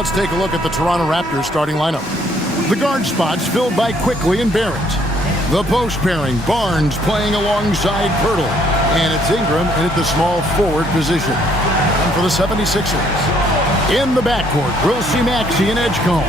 let's take a look at the Toronto Raptors starting lineup. The guard spots filled by Quickly and Barrett. The post pairing, Barnes playing alongside Pirtle. And it's Ingram in at the small forward position. And for the 76ers, in the backcourt, we'll see Maxey and Edgecombe.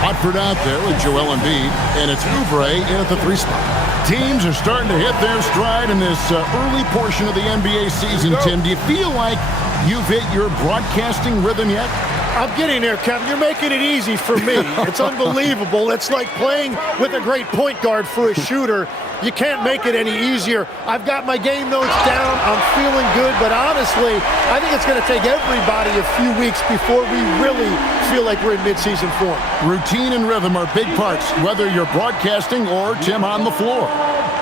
Watford out there with Joel Embiid, and it's Oubre in at the 3 spot. Teams are starting to hit their stride in this early portion of the NBA season, Tim. Do you feel like you've hit your broadcasting rhythm yet? I'm getting there, Kevin. You're making it easy for me. It's unbelievable. It's like playing with a great point guard for a shooter. You can't make it any easier. I've got my game notes down. I'm feeling good, but honestly, I think it's going to take everybody a few weeks before we really feel like we're in midseason form. Routine and rhythm are big parts, whether you're broadcasting or, Tim, on the floor.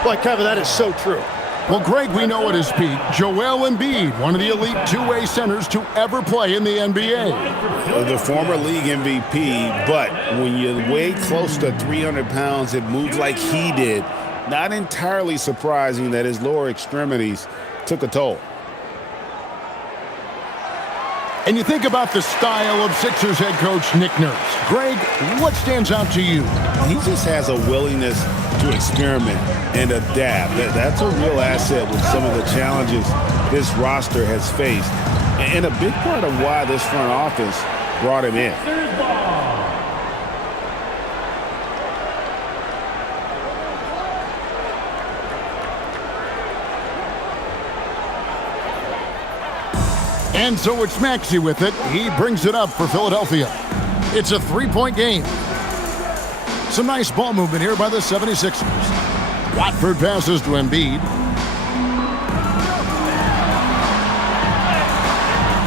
Boy, Kevin, that is so true. Well, Greg, we know at his peak, Joel Embiid, one of the elite two-way centers to ever play in the NBA. The former league MVP, but when you weigh close to 300 pounds, it moves like he did. Not entirely surprising that his lower extremities took a toll. And you think about the style of Sixers head coach Nick Nurse. Greg, what stands out to you? He just has a willingness to experiment and adapt. That's a real asset with some of the challenges this roster has faced. And a big part of why this front office brought him in. And so it's Maxey with it. He brings it up for Philadelphia. It's a 3-point game. Some nice ball movement here by the 76ers. Watford passes to Embiid.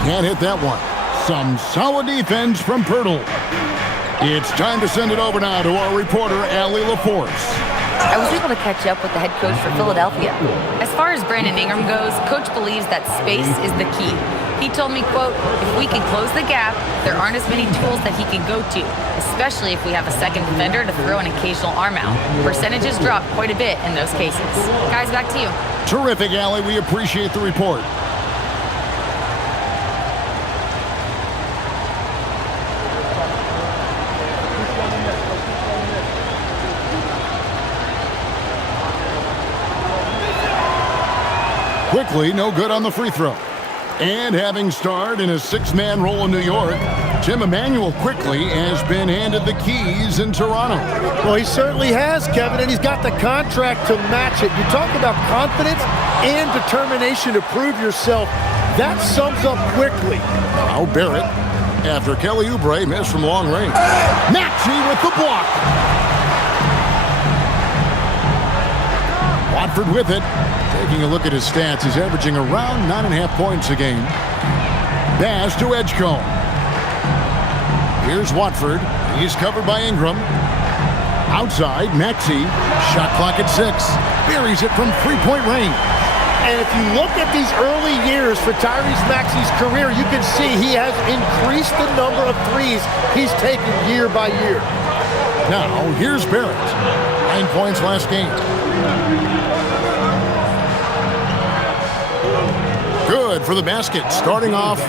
Can't hit that one. Some solid defense from Pirtle. It's time to send it over now to our reporter, Allie LaForce. I was able to catch up with the head coach for Philadelphia. As far as Brandon Ingram goes, coach believes that space is the key. He told me, quote, if we can close the gap, there aren't as many tools that he can go to, especially if we have a second defender to throw an occasional arm out. Percentages drop quite a bit in those cases. Guys, back to you. Terrific, Allie. We appreciate the report. Quickly, no good on the free throw. And having starred in a 6-man role in New York, Tim Emmanuel Quickly has been handed the keys in Toronto. Well, he certainly has, Kevin, and he's got the contract to match it. You talk about confidence and determination to prove yourself. That sums up Quickly. Now Barrett, after Kelly Oubre missed from long range. Maxey with the block. Watford with it. Taking a look at his stats, he's averaging around 9.5 points a game. Pass to Edgecombe. Here's Watford. He's covered by Ingram. Outside, Maxey. Shot clock at 6. Buries it from 3-point range. And if you look at these early years for Tyrese Maxey's career, you can see he has increased the number of threes he's taken year by year. Now, here's Barrett. 9 points last game. Good for the basket, starting off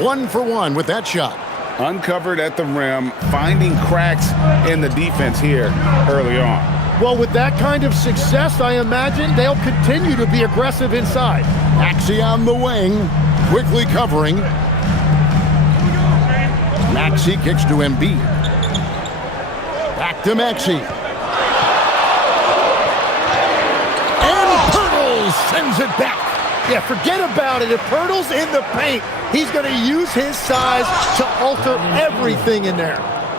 1 for 1 with that shot. Uncovered at the rim, finding cracks in the defense here early on. Well, with that kind of success, I imagine they'll continue to be aggressive inside. Maxey on the wing, quickly covering. Maxey kicks to Embiid. Back to Maxey. And Pirtle sends it back. Yeah, forget about it. If Pirtle's in the paint, he's going to use his size to alter everything in there.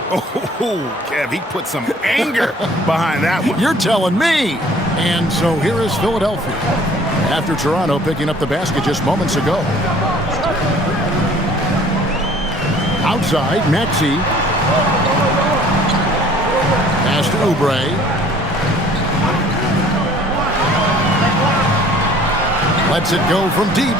Oh, Kev, he put some anger behind that one. You're telling me. And so here is Philadelphia, after Toronto picking up the basket just moments ago. Outside, Maxey. Pass to Oubre. Lets it go from deep.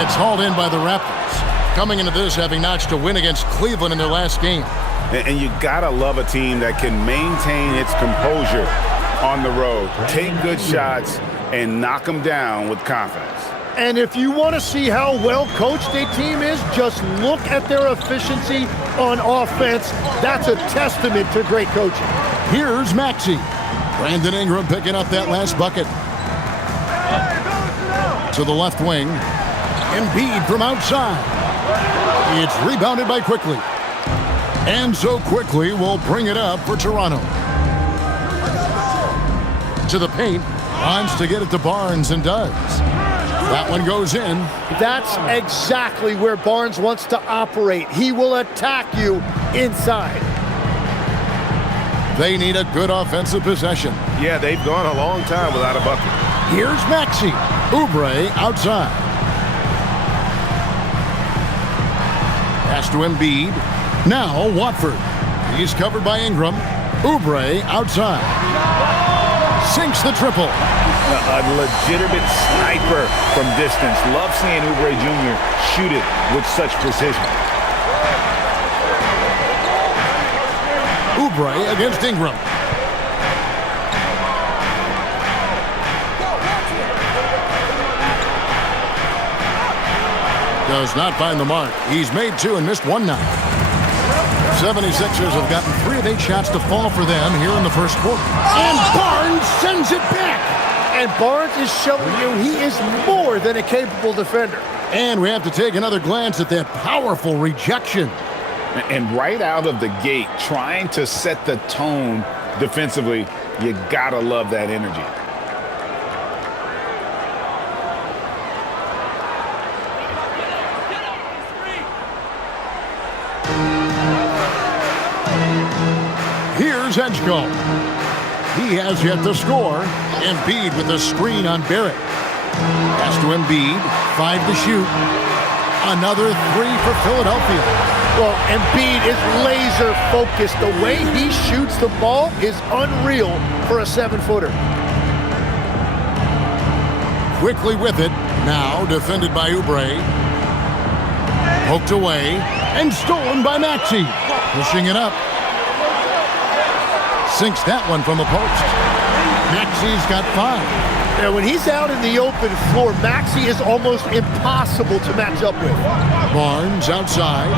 It's hauled in by the Raptors. Coming into this, having notched a win against Cleveland in their last game. And you gotta love a team that can maintain its composure on the road, take good shots, and knock them down with confidence. And if you want to see how well coached a team is, just look at their efficiency on offense. That's a testament to great coaching. Here's Maxey. Brandon Ingram picking up that last bucket. To the left wing. Embiid from outside. It's rebounded by Quickly. And so Quickly will bring it up for Toronto. To the paint. Wants to get it to Barnes and does. That one goes in. That's exactly where Barnes wants to operate. He will attack you inside. They need a good offensive possession. Yeah, they've gone a long time without a bucket. Here's Maxey. Oubre outside. Pass to Embiid. Now Watford. He's covered by Ingram. Oubre outside. Sinks the triple. A legitimate sniper from distance. Love seeing Oubre Jr. shoot it with such precision. Oubre against Ingram. Does not find the mark. He's made 2 and missed 1 now. 76ers have gotten 3 of 8 shots to fall for them here in the first quarter. And Barnes sends it back. And Barnes is showing you he is more than a capable defender. And we have to take another glance at that powerful rejection. And right out of the gate, trying to set the tone defensively, you gotta love that energy. Here's Edgecombe. He has yet to score. Embiid with a screen on Barrett. Pass to Embiid. 5 to shoot. Another 3 for Philadelphia. Well, Embiid is laser focused. The way he shoots the ball is unreal for a 7-footer. Quickly with it. Now defended by Oubre. Poked away. And stolen by Maxey. Pushing it up. Sinks that one from the post. Maxey's got 5. Now, when he's out in the open floor, Maxey is almost impossible to match up with. Barnes outside.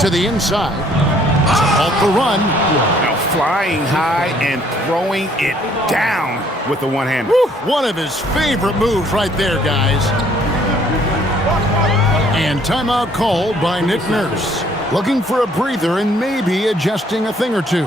To the inside. To halt the run. Now flying high and throwing it down with the one-hander. One of his favorite moves right there, guys. And timeout called by Nick Nurse. Looking for a breather and maybe adjusting a thing or two.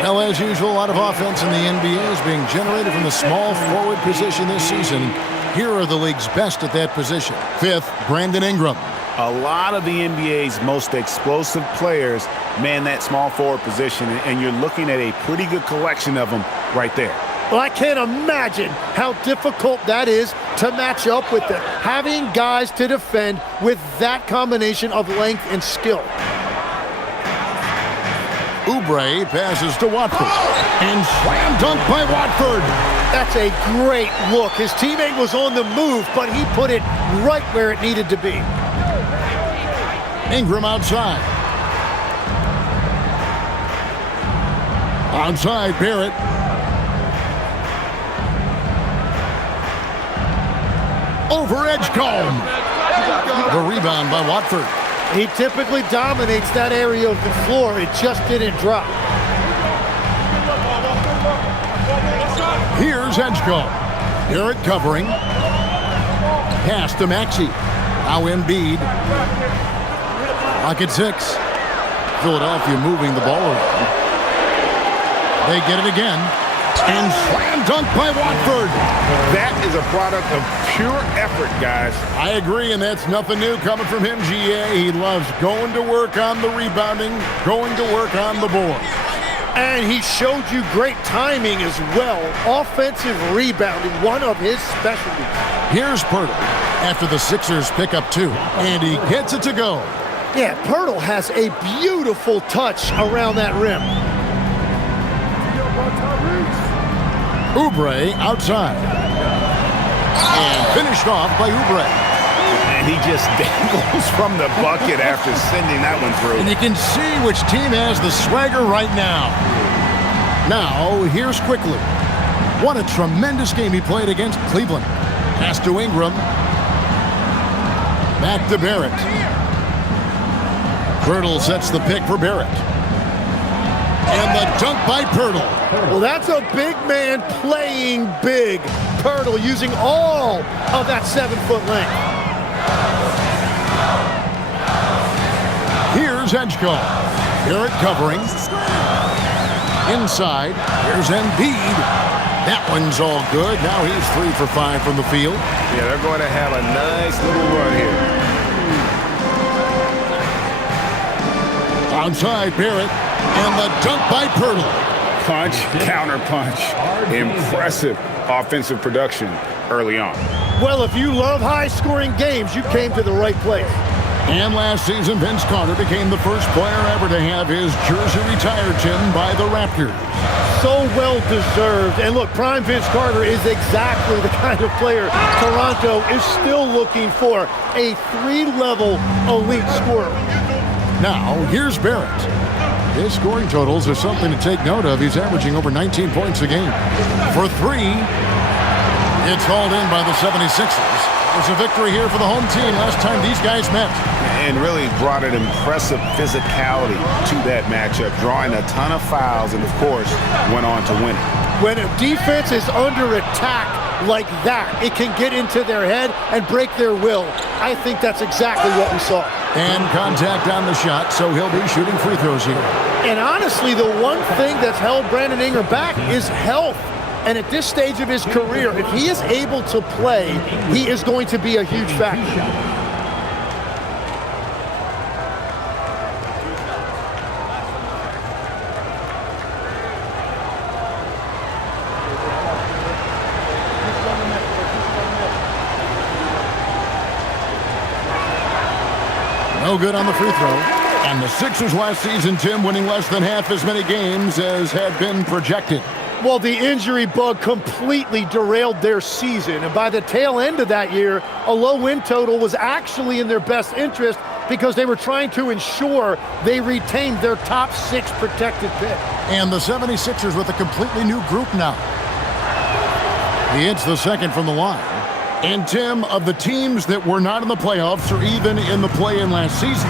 Well, as usual, a lot of offense in the NBA is being generated from the small forward position this season. Here are the league's best at that position. 5th, Brandon Ingram. A lot of the NBA's most explosive players man that small forward position, and you're looking at a pretty good collection of them right there. Well, I can't imagine how difficult that is to match up with them. Having guys to defend with that combination of length and skill. Oubre passes to Watford. And slam dunk by Watford. That's a great look. His teammate was on the move, but he put it right where it needed to be. Ingram outside. Outside, Barrett. Over Edgecombe. The rebound by Watford. He typically dominates that area of the floor. It just didn't drop. Here's Edgecombe. Barrett covering. Pass to Maxey. Now Embiid. Lock at 6. Philadelphia moving the ball around. They get it again. And slam dunk by Watford. That is a product of pure effort, guys. I agree, and that's nothing new coming from him, GA. He loves going to work on the rebounding, going to work on the board. And he showed you great timing as well. Offensive rebounding, one of his specialties. Here's Pirtle after the Sixers pick up 2, and he gets it to go. Yeah, Pirtle has a beautiful touch around that rim. Oubre outside. And finished off by Oubre. And he just dangles from the bucket after sending that one through. And you can see which team has the swagger right now. Now, here's Quickly. What a tremendous game he played against Cleveland. Pass to Ingram. Back to Barrett. Pirtle sets the pick for Barrett. And the dunk by Pirtle. Well, that's a big man playing big. Pirtle using all of that 7-foot length. Here's Edgecombe. Barrett covering. Inside. Here's Embiid. That one's all good. Now he's 3 for 5 from the field. Yeah, they're going to have a nice little run here. Outside Barrett. And the dunk by Pirtle. Punch, counter punch. Impressive offensive production early on. Well, if you love high-scoring games, you came to the right place. And last season, Vince Carter became the first player ever to have his jersey retired, Tim, by the Raptors. So well-deserved. And look, prime Vince Carter is exactly the kind of player Toronto is still looking for. A 3-level elite scorer. Now, here's Barrett. His scoring totals are something to take note of. He's averaging over 19 points a game. For 3, it's hauled in by the 76ers. It's a victory here for the home team last time these guys met. And really brought an impressive physicality to that matchup, drawing a ton of fouls and, of course, went on to win it. When a defense is under attack like that, it can get into their head and break their will. I think that's exactly what we saw. And contact on the shot, so he'll be shooting free throws here. And honestly, the one thing that's held Brandon Ingram back is health. And at this stage of his career, if he is able to play, he is going to be a huge factor. No good on the free throw. And the Sixers last season, Tim, winning less than half as many games as had been projected. Well, the injury bug completely derailed their season. And by the tail end of that year, a low win total was actually in their best interest because they were trying to ensure they retained their top 6 protected pick. And the 76ers with a completely new group now. He hits the second from the line. And Tim, of the teams that were not in the playoffs or even in the play-in last season,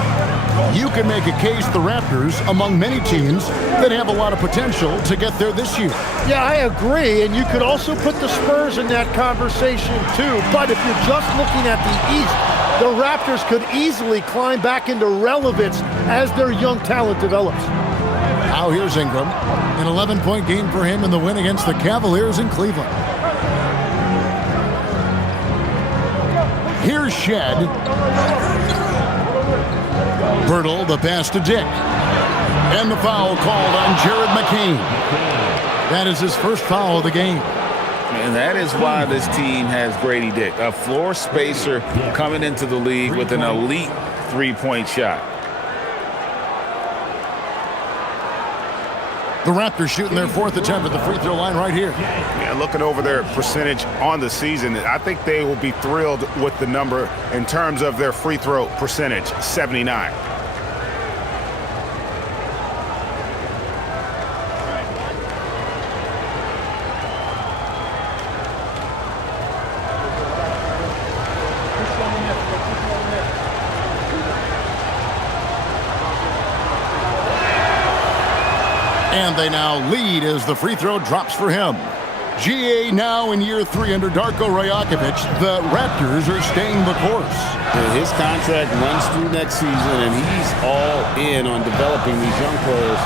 you can make a case the Raptors among many teams that have a lot of potential to get there this year. Yeah, I agree, and you could also put the Spurs in that conversation too. But if you're just looking at the East, the Raptors could easily climb back into relevance as their young talent develops. Now here's Ingram, an 11-point game for him in the win against the Cavaliers in Cleveland. Here's Shed. Pirtle, the pass to Dick. And the foul called on Jared McCain. That is his first foul of the game. And that is why this team has Grady Dick, a floor spacer coming into the league with an elite 3-point shot. The Raptors shooting their 4th attempt at the free throw line right here. Yeah, looking over their percentage on the season, I think they will be thrilled with the number in terms of their free throw percentage, 79. And they now lead as the free throw drops for him. GA now in year 3 under Darko Rajakovic. The Raptors are staying the course. His contract runs through next season, and he's all in on developing these young players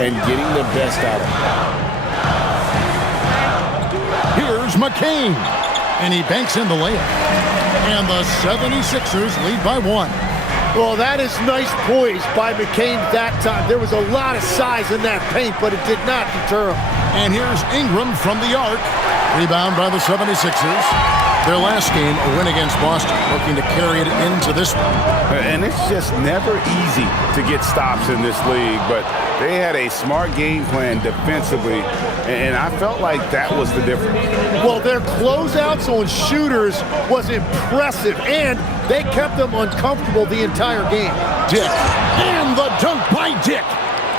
and getting the best out of them. Here's McCain. And he banks in the layup. And the 76ers lead by 1. Well, that is nice poise by McCain that time. There was a lot of size in that paint, but it did not deter him. And here's Ingram from the arc. Rebound by the 76ers. Their last game, a win against Boston, looking to carry it into this one. And it's just never easy to get stops in this league, but they had a smart game plan defensively, and I felt like that was the difference. Well, their closeouts on shooters was impressive, and they kept them uncomfortable the entire game. Dick, and the dunk by Dick.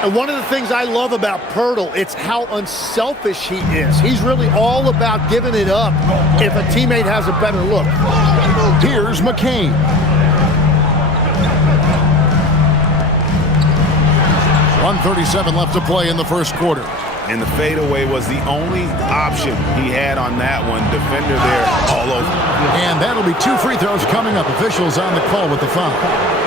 And one of the things I love about Pirtle, it's how unselfish he is. He's really all about giving it up if a teammate has a better look. Here's McCain. .137 left to play in the first quarter. And the fadeaway was the only option he had on that one. Defender there all over. And that'll be 2 free throws coming up. Officials on the call with the foul.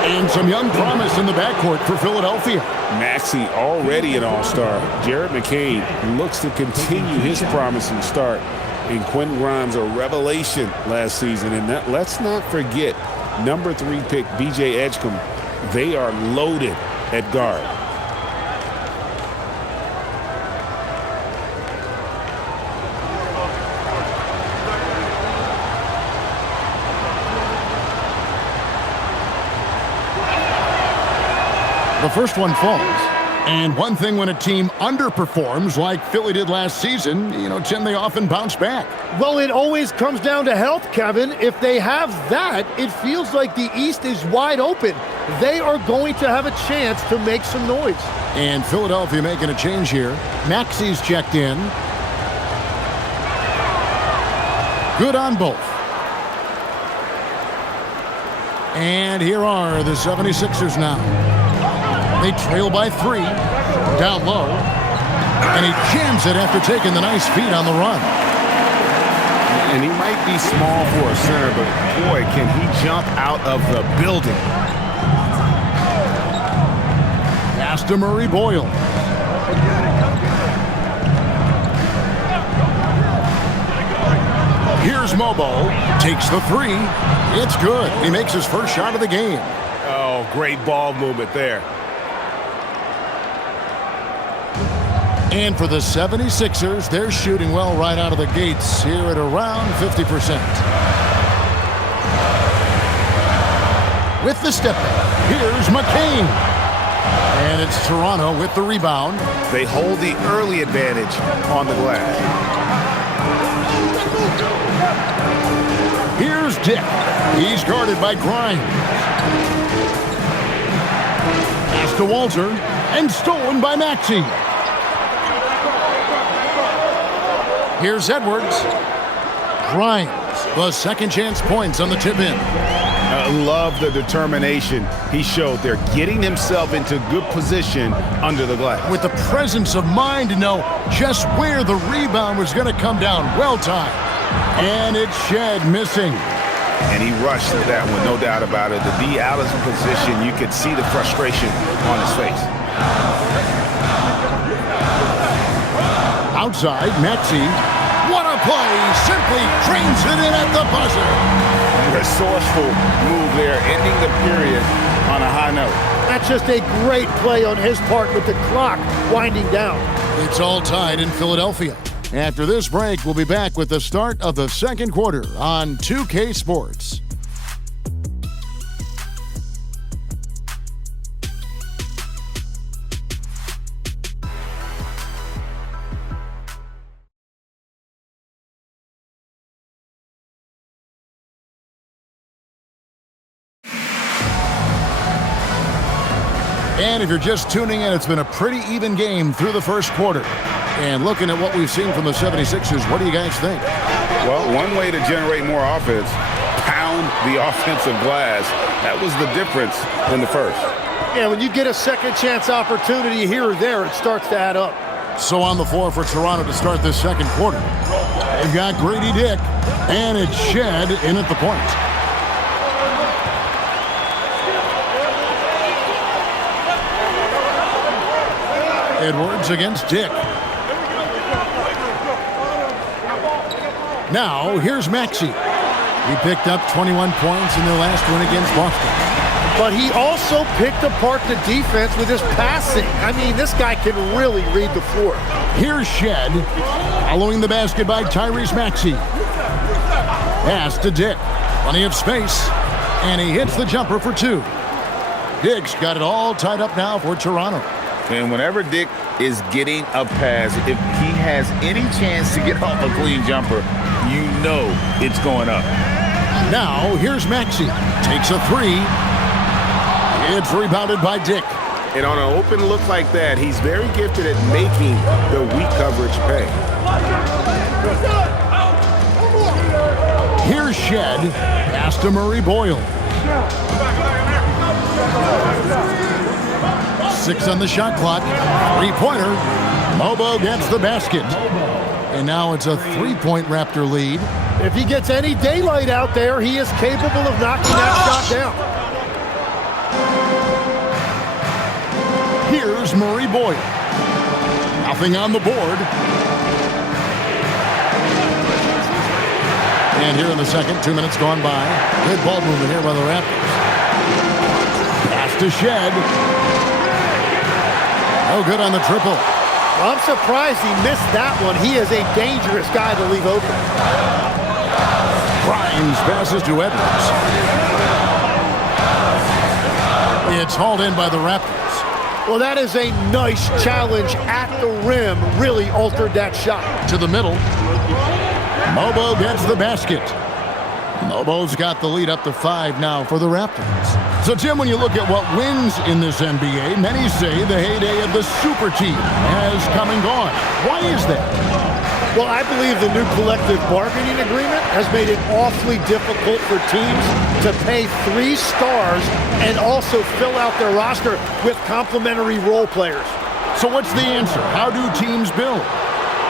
And some young promise in the backcourt for Philadelphia. Maxey already an all-star. Jared McCain looks to continue his promising start. And Quentin Grimes, a revelation last season. And let's not forget, number 3 pick B.J. Edgecombe. They are loaded at guard. The first one falls. And one thing when a team underperforms like Philly did last season, Tim, they often bounce back. Well, it always comes down to health, Kevin. If they have that, it feels like the East is wide open. They are going to have a chance to make some noise. And Philadelphia making a change here. Maxey's checked in. Good on both. And here are the 76ers now. They trail by 3, down low, and he jams it after taking the nice feed on the run. And he might be small for a center, but boy, can he jump out of the building. Pass to Murray Boyle. Here's Mobo, takes the 3. It's good. He makes his first shot of the game. Oh, great ball movement there. And for the 76ers, they're shooting well right out of the gates here at around 50%. With the step back, here's McCain. And it's Toronto with the rebound. They hold the early advantage on the glass. Here's Dick. He's guarded by Grimes. Pass to Walter, and stolen by Maxey. Here's Edwards. Grimes, the second chance points on the tip-in. Love the determination he showed there, getting himself into good position under the glass. With the presence of mind to know just where the rebound was going to come down. Well timed. And it's Shed missing. And he rushed to that one, no doubt about it. The D out of position, you could see the frustration on his face. Outside, Maxey. What a play! Simply trains it in at the buzzer. Resourceful move there, ending the period on a high note. That's just a great play on his part with the clock winding down. It's all tied in Philadelphia. After this break, we'll be back with the start of the second quarter on 2K Sports. And if you're just tuning in, it's been a pretty even game through the first quarter. And looking at what we've seen from the 76ers, what do you guys think? Well, one way to generate more offense, pound the offensive glass. That was the difference in the first. Yeah, when you get a second chance opportunity here or there, it starts to add up. So on the floor for Toronto to start this second quarter, they've got Grady Dick, and it's Shed in at the point. Edwards against Dick. Now, here's Maxey. He picked up 21 points in their last win against Boston. but he also picked apart the defense with his passing. I mean, this guy can really read the floor. Here's Shed, following the basket by Tyrese Maxey. Pass to Dick. Plenty of space, and he hits the jumper for 2. Dick's got it all tied up now for Toronto. And whenever Dick is getting a pass, if he has any chance to get off a clean jumper, you know it's going up. Now, here's Maxey. Takes a 3. It's rebounded by Dick. And on an open look like that, he's very gifted at making the weak coverage pay. Here's Shed. Pass to Murray Boyle. 6 on the shot clock. 3-pointer. Mobo gets the basket. And now it's a 3-point Raptor lead. If he gets any daylight out there, he is capable of knocking that shot down. Here's Murray Boyle. Nothing on the board. And here in the second, 2 minutes gone by. Good ball movement here by the Raptors. Pass to Shed. Oh, good on the triple. I'm surprised he missed that one. He is a dangerous guy to leave open. Grimes passes to Edwards. It's hauled in by the Raptors. Well, that is a nice challenge at the rim. Really altered that shot. To the middle. Mobo gets the basket. Mobo's got the lead up to 5 now for the Raptors. So, Tim, when you look at what wins in this NBA, many say the heyday of the super team has come and gone. Why is that? Well, I believe the new collective bargaining agreement has made it awfully difficult for teams to pay 3 stars and also fill out their roster with complementary role players. So what's the answer? How do teams build?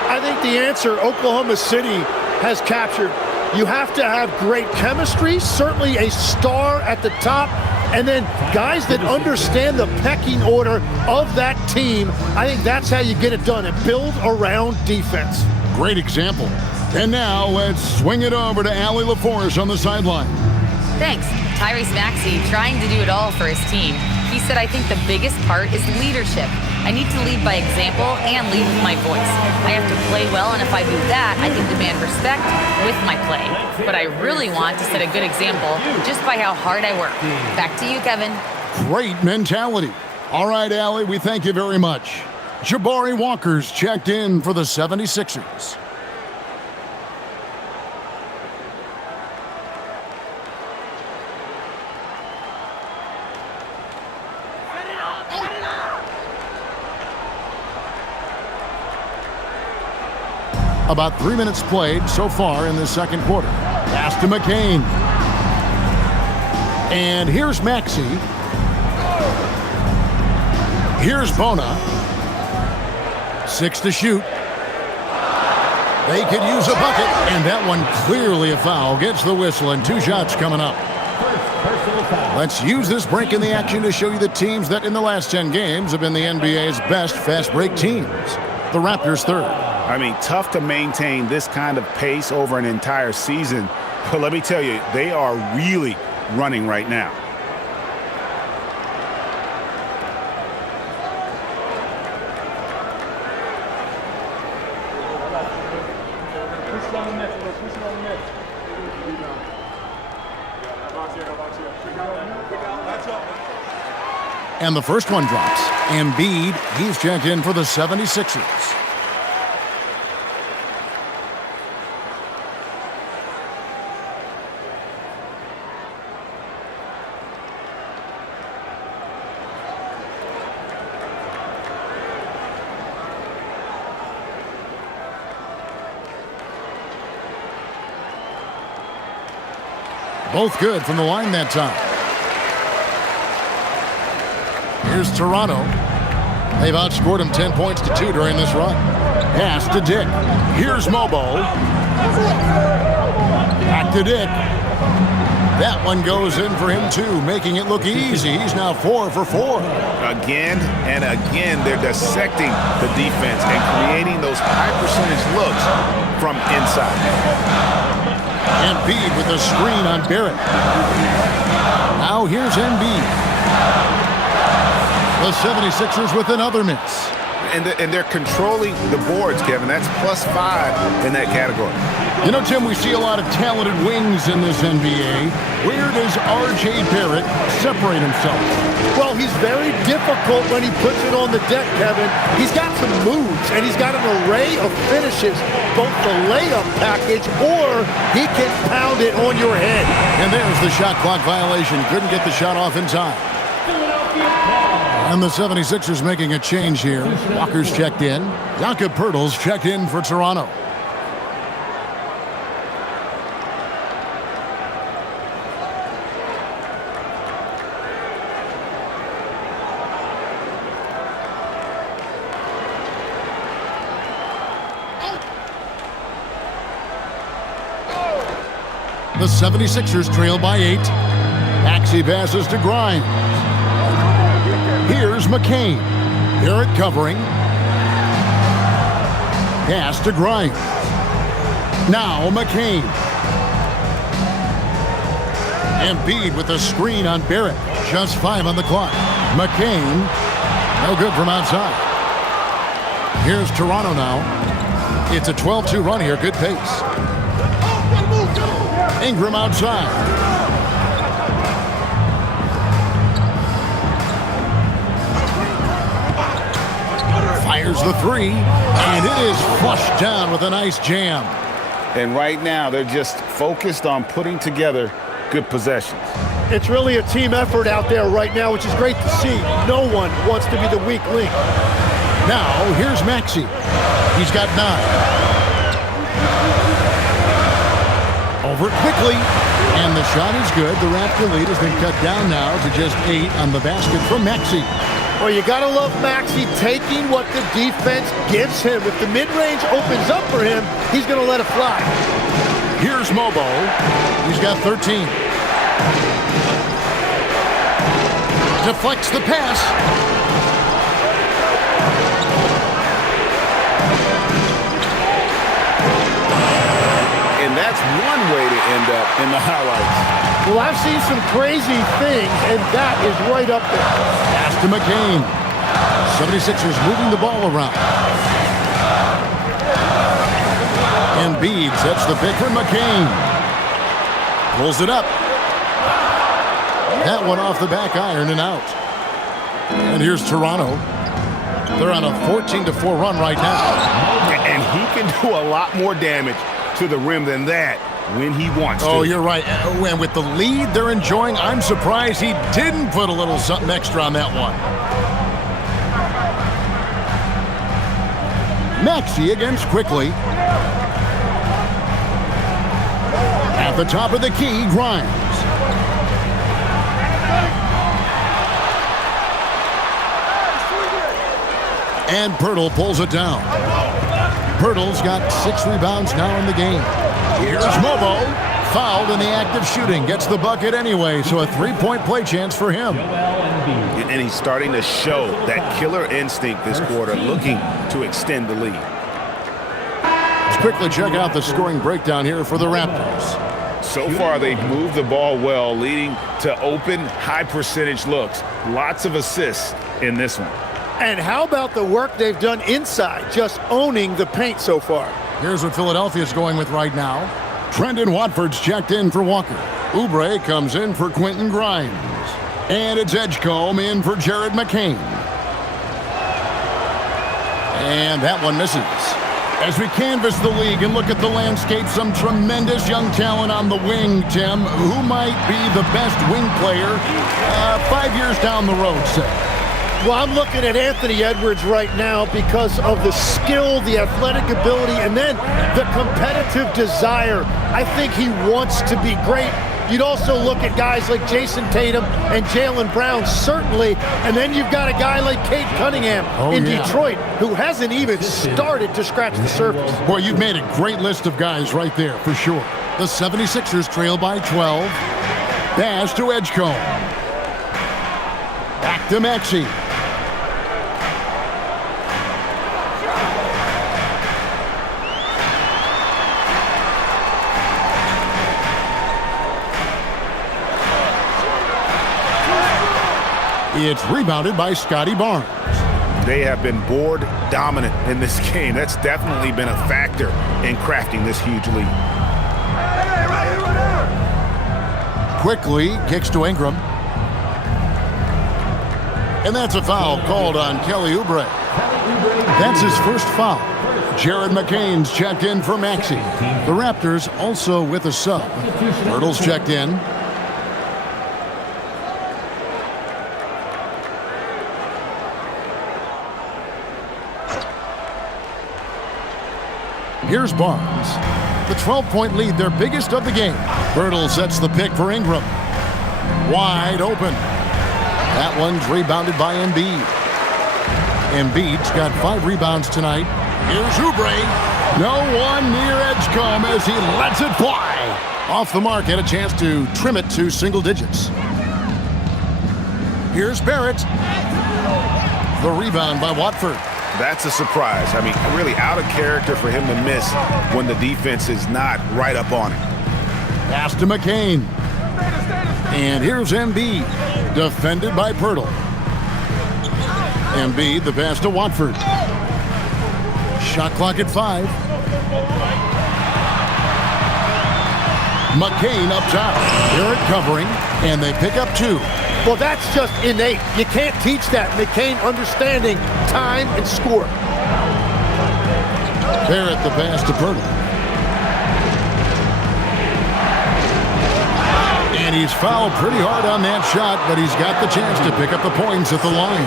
I think the answer Oklahoma City has captured. You have to have great chemistry, certainly a star at the top, and then guys that understand the pecking order of that team. I think that's how you get it done, and build around defense. Great example. And now let's swing it over to Allie LaForce on the sideline. Thanks. Tyrese Maxey trying to do it all for his team. He said, I think the biggest part is leadership. I need to lead by example and lead with my voice. I have to play well, and if I do that, I can demand respect with my play. But I really want to set a good example just by how hard I work. Back to you, Kevin. Great mentality. All right, Allie, we thank you very much. Jabari Walker's checked in for the 76ers. About 3 minutes played so far in the second quarter. Pass to McCain. And here's Maxey. Here's Bona. 6 to shoot. They could use a bucket, and that one clearly a foul. Gets the whistle, and 2 shots coming up. Let's use this break in the action to show you the teams that in the last 10 games have been the NBA's best fast break teams. The Raptors third. I mean, tough to maintain this kind of pace over an entire season. But let me tell you, they are really running right now. And the first one drops. Embiid, he's checked in for the 76ers. Both good from the line that time. Here's Toronto. They've outscored him 10 points to 2 during this run. Pass to Dick. Here's Mobo. Back to Dick. That one goes in for him too, making it look easy. He's now 4 for 4. Again and again, they're dissecting the defense and creating those high percentage looks from inside. Embiid with a screen on Barrett. Now here's Embiid. The 76ers with another miss. And they're controlling the boards, Kevin. That's +5 in that category. You know, Tim, we see a lot of talented wings in this NBA. Where does R.J. Barrett separate himself? Well, he's very difficult when he puts it on the deck, Kevin. He's got some moves, and he's got an array of finishes, both the layup package or he can pound it on your head. And there's the shot clock violation. Couldn't get the shot off in time. And the 76ers making a change here. Walker's checked in. Jakob Poeltl's checked in for Toronto. The 76ers trail by 8. Maxey passes to Grimes. Here's McCain. Barrett covering. Pass to Grimes. Now McCain. Embiid with a screen on Barrett. Just 5 on the clock. McCain. No good from outside. Here's Toronto now. It's a 12-2 run here. Good pace. Ingram outside. Fires the 3, and it is flushed down with a nice jam. And right now, they're just focused on putting together good possessions. It's really a team effort out there right now, which is great to see. No one wants to be the weak link. Now, here's Maxey. He's got 9. Over quickly, and the shot is good. The Raptor lead has been cut down now to just 8 on the basket from Maxey. Well, you got to love Maxey taking what the defense gives him. If the mid-range opens up for him, he's going to let it fly. Here's Mobo. He's got 13. Deflects the pass. And that's one way to end up in the highlights. Well, I've seen some crazy things, and that is right up there. Pass to McCain. 76ers moving the ball around. Embiid sets the pick for McCain. Pulls it up. That one off the back iron and out. And here's Toronto. They're on a 14-4 run right now. And he can do a lot more damage to the rim than that when he wants to. Oh, you're right. And with the lead they're enjoying, I'm surprised he didn't put a little something extra on that one. Maxey against quickly. At the top of the key, Grimes. And Poeltl pulls it down. Poeltl's got 6 rebounds now in the game. Here's Mobo. Fouled in the act of shooting. Gets the bucket anyway, so a 3-point play chance for him. And he's starting to show that killer instinct this quarter, looking to extend the lead. Let's quickly check out the scoring breakdown here for the Raptors. So far, they've moved the ball well, leading to open, high-percentage looks. Lots of assists in this one. And how about the work they've done inside, just owning the paint so far? Here's what Philadelphia's going with right now. Trendon Watford's checked in for Walker. Oubre comes in for Quentin Grimes. And it's Edgecombe in for Jared McCain. And that one misses. As we canvass the league and look at the landscape, some tremendous young talent on the wing, Tim. Who might be the best wing player 5 years down the road, say? Well, I'm looking at Anthony Edwards right now because of the skill, the athletic ability, and then the competitive desire. I think he wants to be great. You'd also look at guys like Jason Tatum and Jaylen Brown, certainly. And then you've got a guy like Cade Cunningham in Detroit, who hasn't even started to scratch the surface. Boy, you've made a great list of guys right there, for sure. The 76ers trail by 12. Pass to Edgecombe. Back to Maxey. It's rebounded by Scotty Barnes. They have been board dominant in this game. That's definitely been a factor in crafting this huge lead. Quickly kicks to Ingram. And that's a foul called on Kelly Oubre. That's his first foul. Jared McCain's checked in for Maxey. The Raptors also with a sub. Hurdle's checked in. Here's Barnes. The 12-point lead, their biggest of the game. Hurdle sets the pick for Ingram. Wide open. That one's rebounded by Embiid. Embiid's got 5 rebounds tonight. Here's Oubre. No one near edge comb as he lets it fly. Off the mark, had a chance to trim it to single digits. Here's Barrett. The rebound by Watford. That's a surprise. I mean, really out of character for him to miss when the defense is not right up on him. Pass to McCain. And here's Embiid. Defended by Pirtle. Embiid, the pass to Watford. Shot clock at 5. McCain up top. Barrett covering, and they pick up 2. Well, that's just innate. You can't teach that. McCain understanding time and score. Barrett the pass to Pirtle. And he's fouled pretty hard on that shot, but he's got the chance to pick up the points at the line.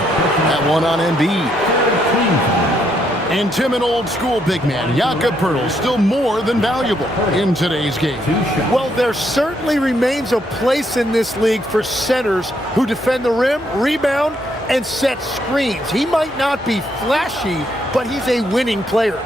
That one on Embiid. And Tim, an old-school big man, Jakob Poeltl, still more than valuable in today's game. Well, there certainly remains a place in this league for centers who defend the rim, rebound, and set screens. He might not be flashy, but he's a winning player.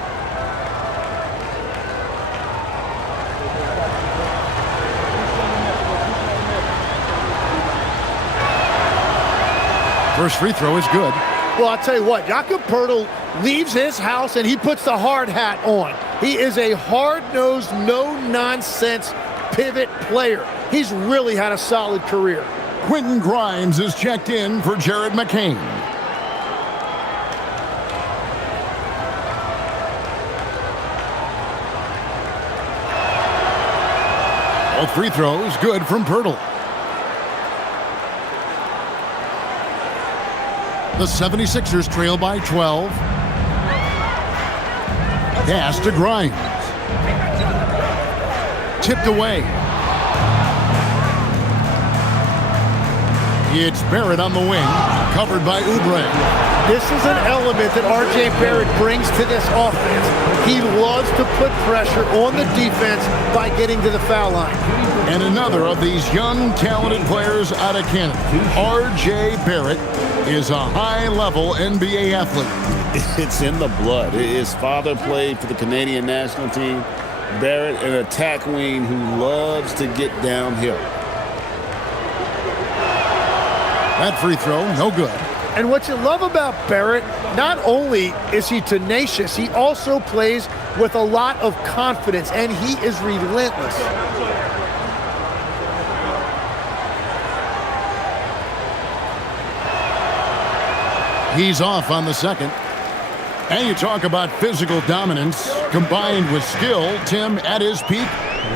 First free throw is good. Well, I'll tell you what, Jakob Poeltl leaves his house and he puts the hard hat on. He is a hard-nosed, no-nonsense pivot player. He's really had a solid career. Quentin Grimes is checked in for Jared McCain. Both free throws good from Poeltl. The 76ers trail by 12. Pass to Grimes. Tipped away. It's Barrett on the wing, covered by Oubre. This is an element that R.J. Barrett brings to this offense. He loves to put pressure on the defense by getting to the foul line. And another of these young, talented players out of Canada, R.J. Barrett, is a high-level NBA athlete. It's in the blood. His father played for the Canadian national team. Barrett, an attack wing who loves to get downhill. That free throw, no good. And what you love about Barrett, not only is he tenacious, he also plays with a lot of confidence, and he is relentless. He's off on the second. And you talk about physical dominance combined with skill. Tim, at his peak,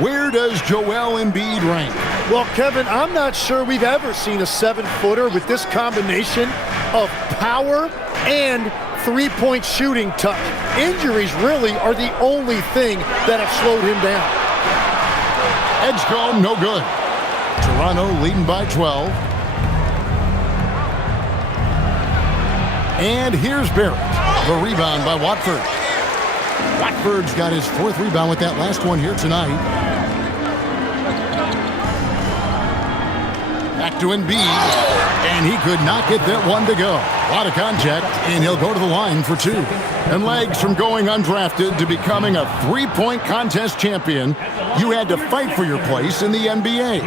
where does Joel Embiid rank? Well, Kevin, I'm not sure we've ever seen a 7-footer with this combination of power and three-point shooting touch. Injuries really are the only thing that have slowed him down. Edgecombe, no good. Toronto leading by 12. And here's Barrett. The rebound by Watford. Watford's got his 4th rebound with that last one here tonight. Back to Embiid. And he could not get that one to go. A lot of contact, and he'll go to the line for 2. And legs from going undrafted to becoming a 3-point contest champion, you had to fight for your place in the NBA.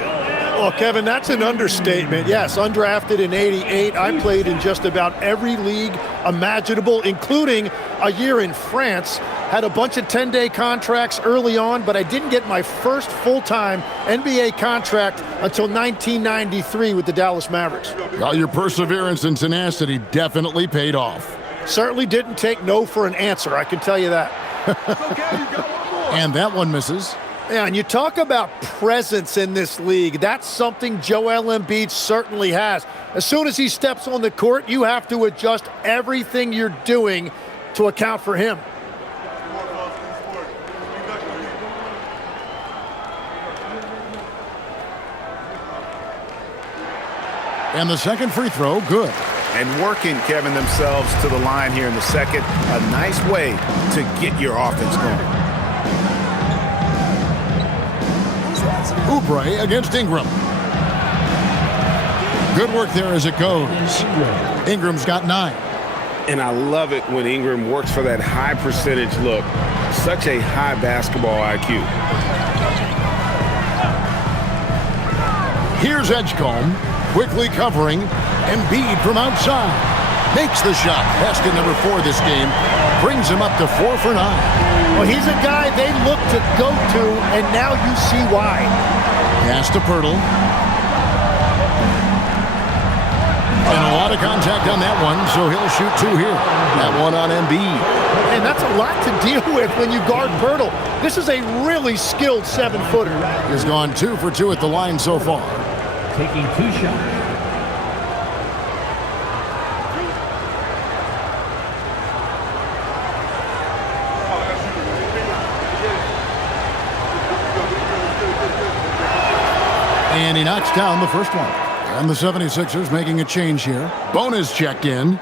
Well, Kevin, that's an understatement. Yes, undrafted in '88. I played in just about every league imaginable, including a year in France. Had a bunch of 10-day contracts early on, but I didn't get my first full-time NBA contract until 1993 with the Dallas Mavericks. Well, your perseverance and tenacity definitely paid off. Certainly didn't take no for an answer, I can tell you that. And that one misses. Yeah, and you talk about presence in this league. That's something Joel Embiid certainly has. As soon as he steps on the court, you have to adjust everything you're doing to account for him. And the second free throw, good. And working, Kevin, themselves to the line here in the second. A nice way to get your offense going. Oubre against Ingram. Good work there as it goes. Ingram's got 9. And I love it when Ingram works for that high percentage look. Such a high basketball IQ. Here's Edgecombe, quickly covering. Embiid from outside. Makes the shot. Basket number 4 this game. Brings him up to 4 for 9. Well, he's a guy they look to go to, and now you see why. Pass to Pirtle. And a lot of contact on that one, so he'll shoot 2 here. That one on Embiid. And that's a lot to deal with when you guard Pirtle. This is a really skilled 7-footer. He's gone 2 for 2 at the line so far. Taking 2 shots. And he knocks down the first one. And the 76ers making a change here. Bonus checked in.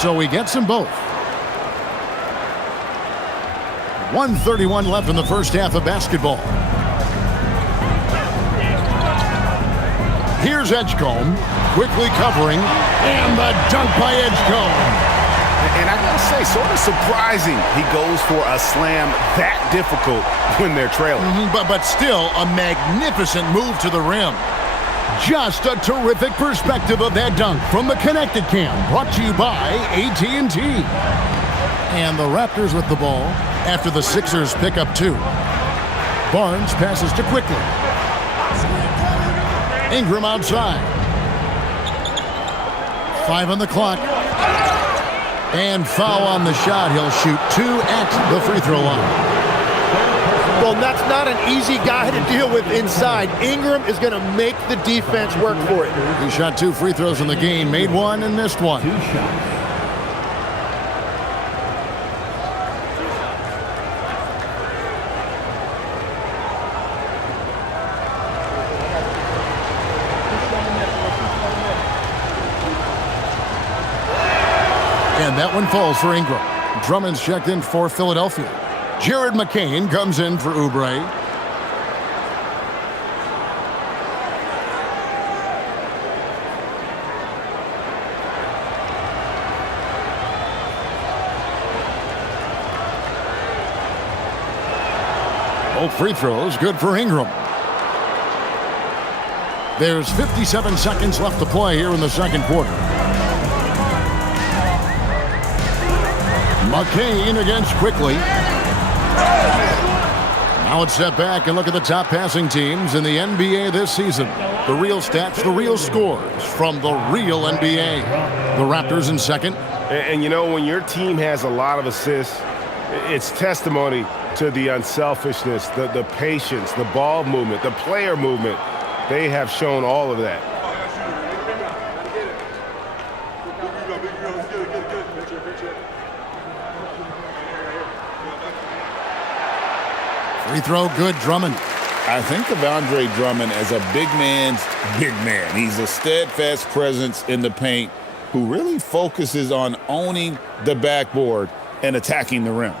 So he gets them both. 1:31 left in the first half of basketball. Here's Edgecombe, quickly covering, and the dunk by Edgecombe. And I gotta say, sort of surprising he goes for a slam that difficult when they're trailing. But still a magnificent move to the rim. Just a terrific perspective of that dunk from the Connected Cam, brought to you by AT&T. And the Raptors with the ball after the Sixers pick up 2. Barnes passes to Quickly. Ingram outside. 5 on the clock. And foul on the shot. He'll shoot 2 at the free throw line. Well, that's not an easy guy to deal with inside. Ingram is going to make the defense work for it. He shot 2 free throws in the game, made 1 and missed 1. 2 shots. And that one falls for Ingram. Drummond's checked in for Philadelphia. Jared McCain comes in for Oubre. Both free throws good for Ingram. There's 57 seconds left to play here in the second quarter. McCain against Quickly. Now let's step back and look at the top passing teams in the NBA this season. The real stats, the real scores from the real NBA. The Raptors in second. And you know, when your team has a lot of assists, it's testimony to the unselfishness, the patience, the ball movement, the player movement. They have shown all of that. Free throw good, Drummond. I think of Andre Drummond as a big man's big man. He's a steadfast presence in the paint who really focuses on owning the backboard and attacking the rim.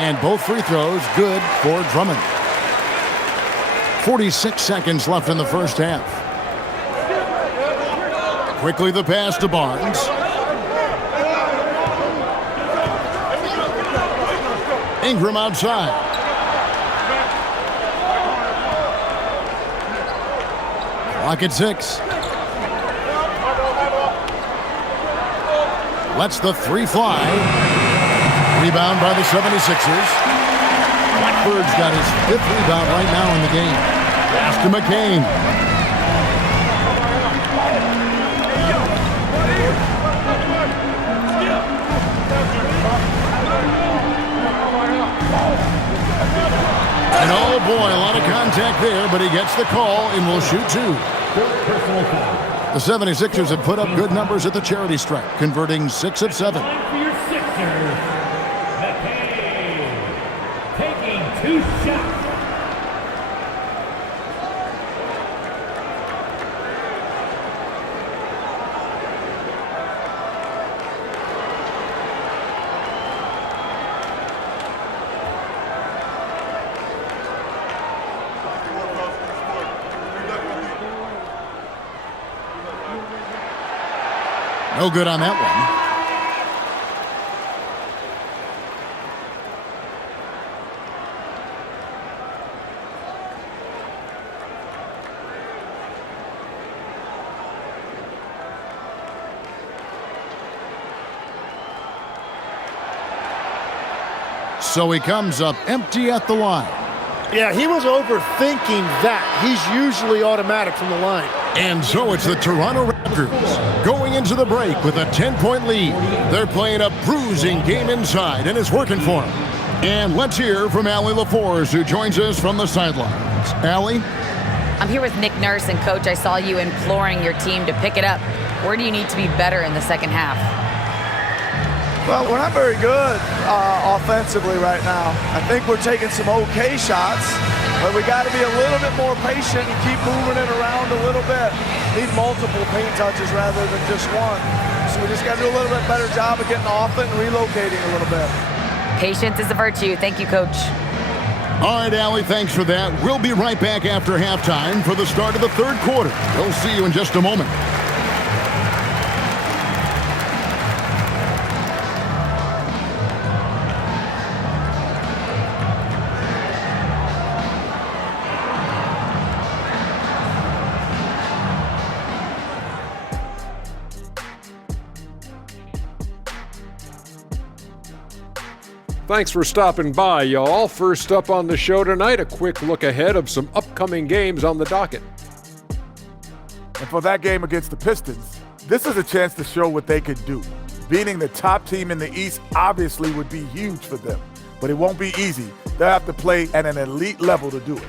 And both free throws good for Drummond. 46 seconds left in the first half. Quickly the pass to Barnes. Ingram outside. Clock at 6. Lets the three fly. Rebound by the 76ers. Blackbird's got his 5th rebound right now in the game. Pass to McCain. And oh boy, a lot of contact there, but he gets the call and will shoot 2. The 76ers have put up good numbers at the charity stripe, converting 6 of 7. For your Sixers, McCain taking 2 shots. No good on that one. So he comes up empty at the line. Yeah, he was overthinking that. He's usually automatic from the line. And so it's the Toronto Raptors going into the break with a 10-point lead. They're playing a bruising game inside, and it's working for them. And let's hear from Allie LaForce, who joins us from the sidelines. Allie? I'm here with Nick Nurse, and Coach, I saw you imploring your team to pick it up. Where do you need to be better in the second half? Well, we're not very good offensively right now. I think we're taking some okay shots, but we got to be a little bit more patient and keep moving it around a little bit. Need multiple paint touches rather than just one. So we just got to do a little bit better job of getting off it and relocating a little bit. Patience is a virtue. Thank you, Coach. All right, Allie, thanks for that. We'll be right back after halftime for the start of the third quarter. We'll see you in just a moment. Thanks for stopping by, y'all. First up on the show tonight, a quick look ahead of some upcoming games on the docket. And for that game against the Pistons, this is a chance to show what they could do. Beating the top team in the East obviously would be huge for them, but it won't be easy. They'll have to play at an elite level to do it.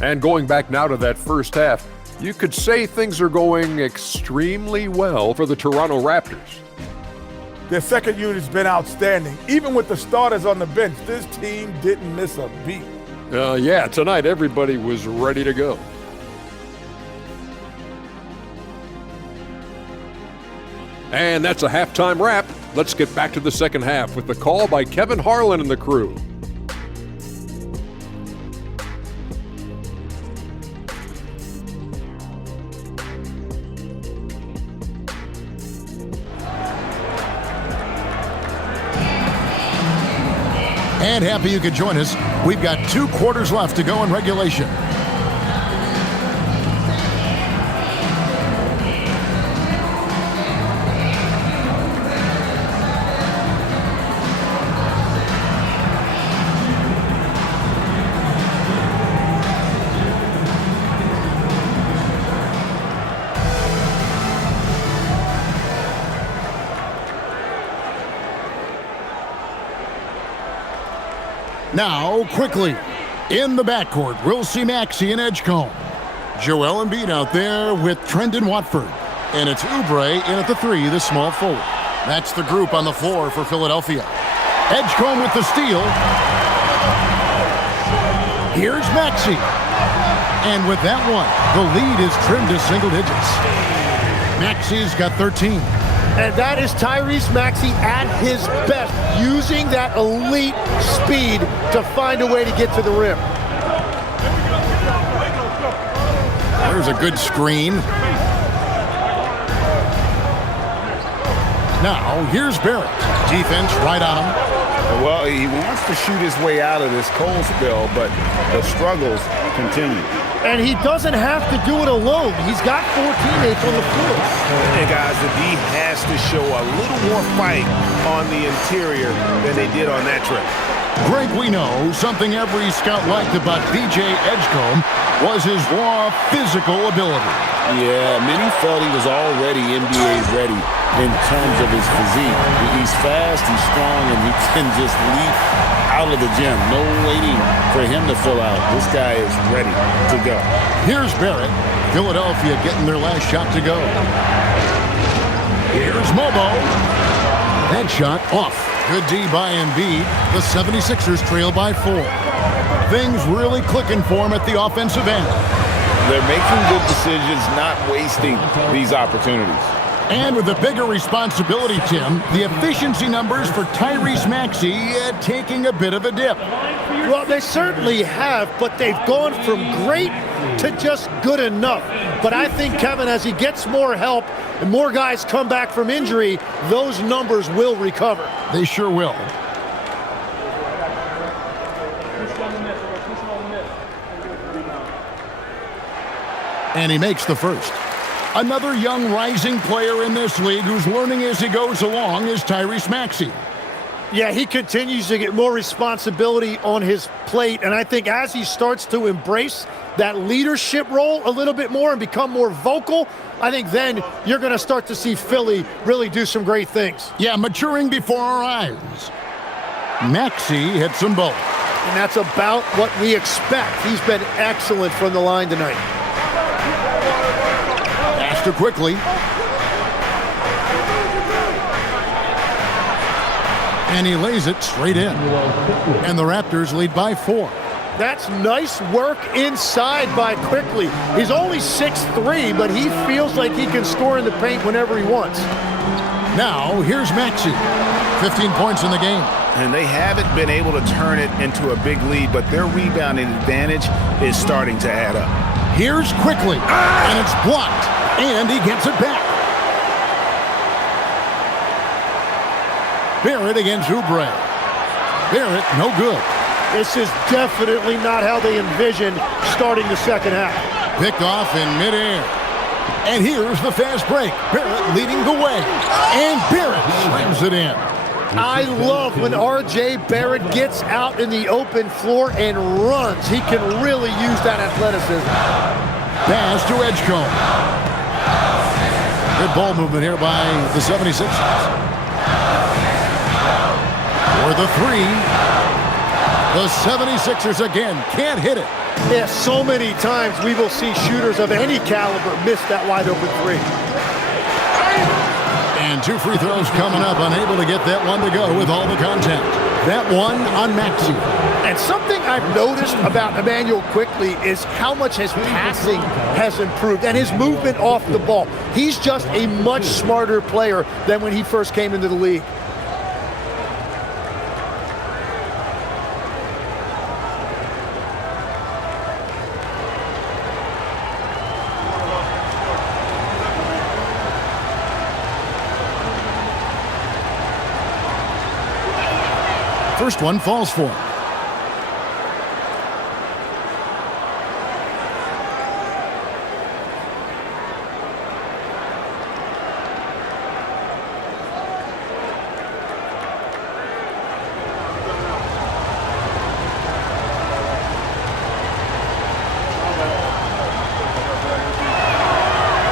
And going back now to that first half, you could say things are going extremely well for the Toronto Raptors. Their second unit's been outstanding. Even with the starters on the bench, this team didn't miss a beat. Yeah, tonight everybody was ready to go. And that's a halftime wrap. Let's get back to the second half with the call by Kevin Harlan and the crew. And happy you could join us. We've got 2 quarters left to go in regulation. Now, quickly, in the backcourt, we'll see Maxey and Edgecombe. Joel Embiid out there with Trendon Watford. And it's Oubre in at the 3, the small forward. That's the group on the floor for Philadelphia. Edgecombe with the steal. Here's Maxey. And with that one, the lead is trimmed to single digits. Maxey's got 13. And that is Tyrese Maxey at his best, using that elite speed to find a way to get to the rim. There's a good screen. Now, here's Barrett. Defense right on him. Well, he wants to shoot his way out of this cold spell, but the struggles continue. And he doesn't have to do it alone. He's got 4 teammates on the floor. And guys, the D has to show a little more fight on the interior than they did on that trip. Greg, we know something every scout liked about VJ Edgecombe was his raw physical ability. Yeah, many felt he was already NBA ready in terms of his physique. He's fast, he's strong, and he can just leap out of the gym. No waiting for him to fill out. This guy is ready to go. Here's Barrett. Philadelphia getting their last shot to go. Here's Mobo. That shot off. Good D by Embiid. The 76ers trail by 4. Things really clicking for him at the offensive end. They're making good decisions, not wasting these opportunities. And with a bigger responsibility, Tim, the efficiency numbers for Tyrese Maxey taking a bit of a dip. Well, they certainly have, but they've gone from great to just good enough. But I think, Kevin, as he gets more help and more guys come back from injury, those numbers will recover. They sure will. And he makes the first. Another young rising player in this league who's learning as he goes along is Tyrese Maxey. Yeah, he continues to get more responsibility on his plate, and I think as he starts to embrace that leadership role a little bit more and become more vocal, I think then you're going to start to see Philly really do some great things. Yeah, maturing before our eyes. Maxey hits them both. And that's about what we expect. He's been excellent from the line tonight. Faster quickly. And he lays it straight in. And the Raptors lead by 4. That's nice work inside by Quickly. He's only 6'3", but he feels like he can score in the paint whenever he wants. Now, here's Maxey. 15 points in the game. And they haven't been able to turn it into a big lead, but their rebounding advantage is starting to add up. Here's Quickly, and it's blocked, and he gets it back. Barrett against Oubre. Barrett, no good. This is definitely not how they envisioned starting the second half. Picked off in midair. And here's the fast break. Barrett leading the way. And Barrett slams it in. I love when R.J. Barrett gets out in the open floor and runs. He can really use that athleticism. Pass to Edgecombe. Good ball movement here by the 76ers. For the 3. The 76ers again can't hit it. Yeah, so many times we will see shooters of any caliber miss that wide open 3. And 2 free throws coming up, unable to get that one to go with all the contact. That one on Maxey. And something I've noticed about Emmanuel Quickly is how much his passing has improved and his movement off the ball. He's just a much smarter player than when he first came into the league. First one falls for him.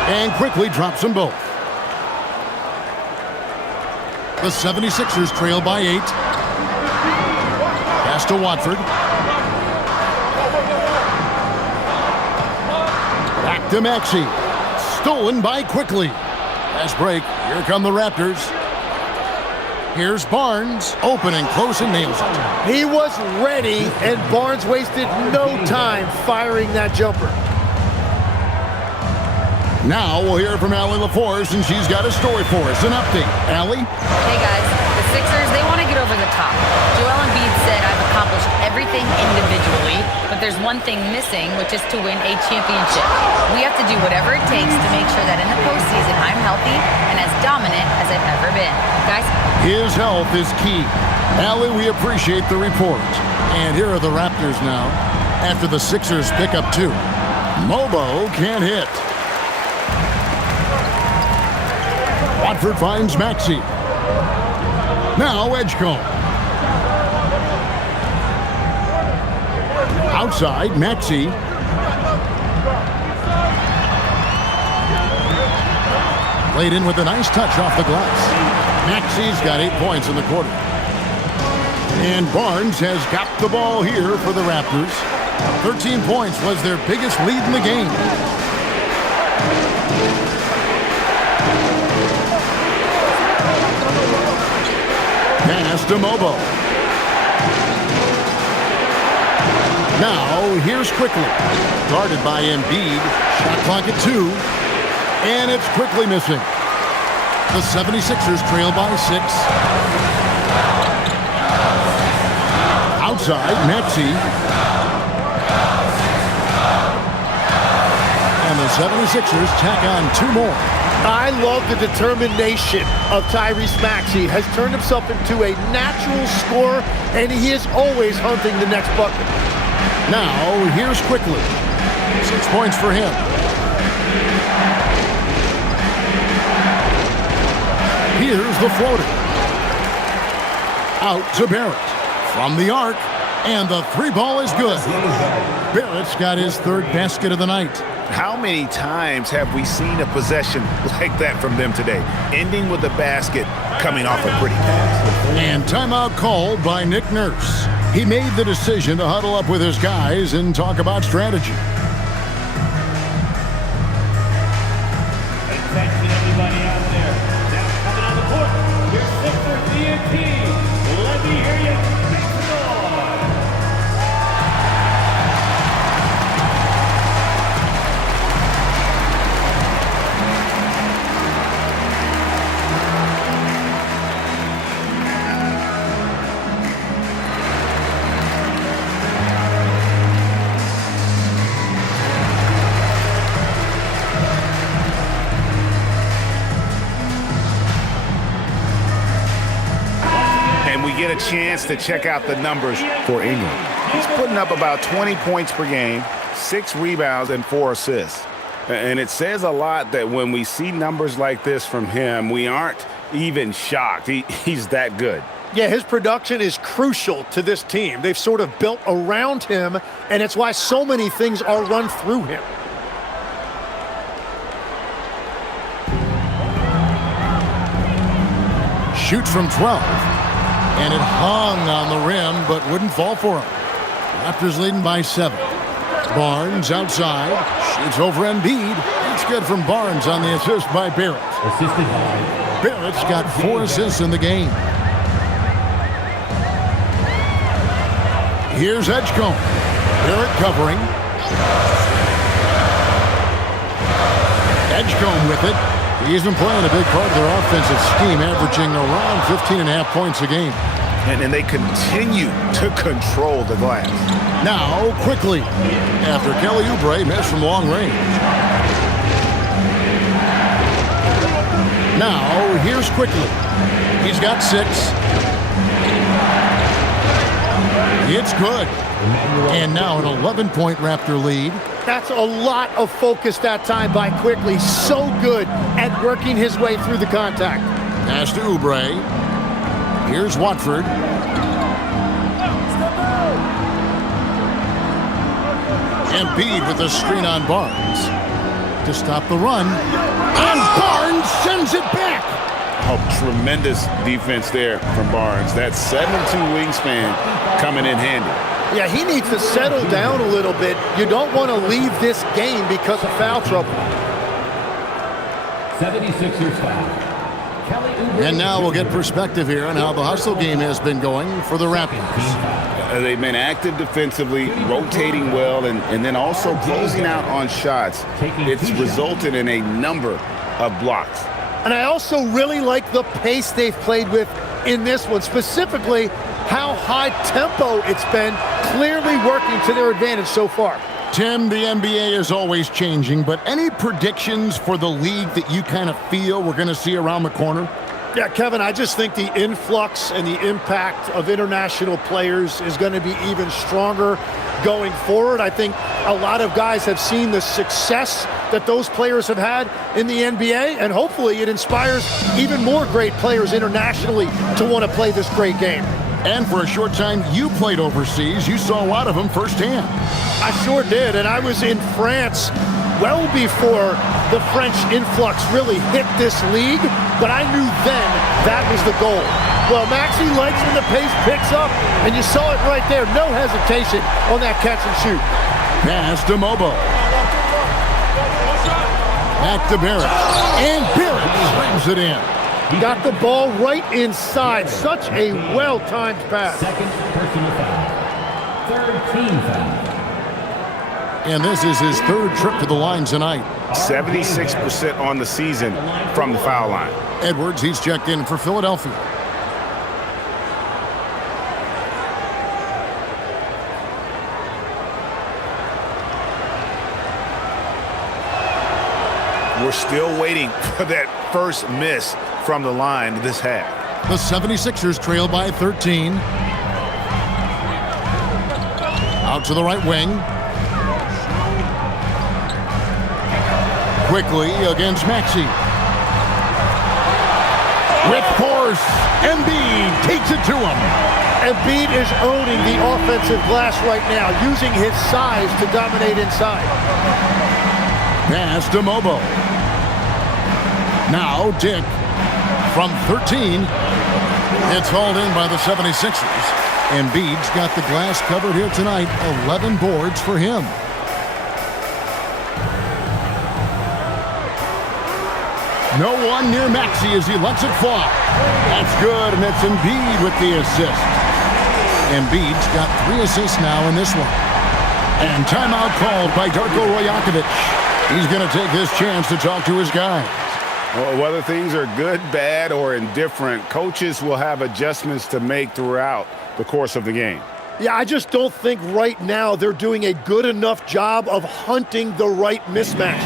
And quickly drops them both. The 76ers trail by 8. Pass to Watford. Back to Maxey. Stolen by Quickly. Fast break. Here come the Raptors. Here's Barnes. Open and close and nails it. He was ready, and Barnes wasted no time firing that jumper. Now we'll hear from Allie LaForce, and she's got a story for us. An update. Allie? Hey, guys. The Sixers, they want to get over the top. Joel Embiid said, I've accomplished everything individually, but there's one thing missing, which is to win a championship. We have to do whatever it takes to make sure that in the postseason I'm healthy and as dominant as I've ever been. Guys? His health is key. Allie, we appreciate the report. And here are the Raptors now, after the Sixers pick up 2. Mobo can't hit. Watford finds Maxey. Now Edgecombe. Outside, Maxey. Played in with a nice touch off the glass. Maxey's got 8 points in the quarter. And Barnes has got the ball here for the Raptors. 13 points was their biggest lead in the game. Pass to Mobo. Now, here's Quickly. Guarded by Embiid. Shot clock at 2. And it's Quickly missing. The 76ers trail by 6. Outside, Maxey. And the 76ers tack on 2 more. I love the determination of Tyrese Maxey. Has turned himself into a natural scorer, and he is always hunting the next bucket. Now, here's Quickly. 6 points for him. Here's the floater. Out to Barrett. From the arc, and the 3-ball is good. Barrett's got his 3rd basket of the night. How many times have we seen a possession like that from them today, ending with a basket coming off a pretty pass? And timeout called by Nick Nurse. He made the decision to huddle up with his guys and talk about strategy. Attention, everybody out there. Now coming on the court, your Sixers DNT. Let me hear you make some noise. Get a chance to check out the numbers for Ingram. He's putting up about 20 points per game, 6 rebounds, and 4 assists. And it says a lot that when we see numbers like this from him, we aren't even shocked. He's that good. Yeah, his production is crucial to this team. They've sort of built around him, and it's why so many things are run through him. Shoots from 12. And it hung on the rim, but wouldn't fall for him. Raptors leading by 7. Barnes outside. Shoots over Embiid. It's good from Barnes on the assist by Barrett. Assisted by Barrett's got 4 assists in the game. Here's Edgecombe. Barrett covering. Edgecombe with it. He's been playing a big part of their offensive scheme, averaging around 15.5 points a game. And they continue to control the glass. Now, Quickly, after Kelly Oubre missed from long range. Now, here's Quickly. He's got 6. It's good. And now an 11-point Raptor lead. That's a lot of focus that time by Quickly. So good at working his way through the contact. Pass to Oubre. Here's Watford. Embiid with a screen on Barnes to stop the run. And Barnes sends it back. Oh, tremendous defense there from Barnes. That 7'2" wingspan coming in handy. Yeah, he needs to settle down a little bit. You don't want to leave this game because of foul trouble. 76ers foul. And now we'll get perspective here on how the hustle game has been going for the Raptors. They've been active defensively, rotating well, and then also closing out on shots. It's resulted in a number of blocks. And I also really like the pace they've played with in this one, specifically how high tempo it's been, clearly working to their advantage so far. Tim, the NBA is always changing, but any predictions for the league that you kind of feel we're going to see around the corner? Yeah, Kevin, I just think the influx and the impact of international players is going to be even stronger going forward. I think a lot of guys have seen the success that those players have had in the NBA, and hopefully it inspires even more great players internationally to want to play this great game. And for a short time, you played overseas. You saw a lot of them firsthand. I sure did, and I was in France well before the French influx really hit this league, but I knew then that was the goal. Well, Maxey likes when the pace picks up, and you saw it right there. No hesitation on that catch and shoot. Pass to Mobo. Back to Barrett. And Barrett slams it in. He got the ball right inside. Such a well-timed pass. Second personal foul. Third team foul. And this is his third trip to the line tonight. 76% on the season from the foul line. Edwards, he's checked in for Philadelphia. We're still waiting for that first miss from the line this half. The 76ers trail by 13. Out to the right wing. Quickly against Maxey. With force, Embiid takes it to him. Embiid is owning the offensive glass right now, using his size to dominate inside. Pass to Mobo. Now Dick from 13. It's hauled in by the 76ers. Embiid's got the glass covered here tonight. 11 boards for him. No one near Maxey as he lets it fly. That's good, and it's Embiid with the assist. Embiid's got 3 assists now in this one. And timeout called by Darko Rajakovic. He's going to take this chance to talk to his guys. Well, whether things are good, bad, or indifferent, coaches will have adjustments to make throughout the course of the game. Yeah, I just don't think right now they're doing a good enough job of hunting the right mismatch.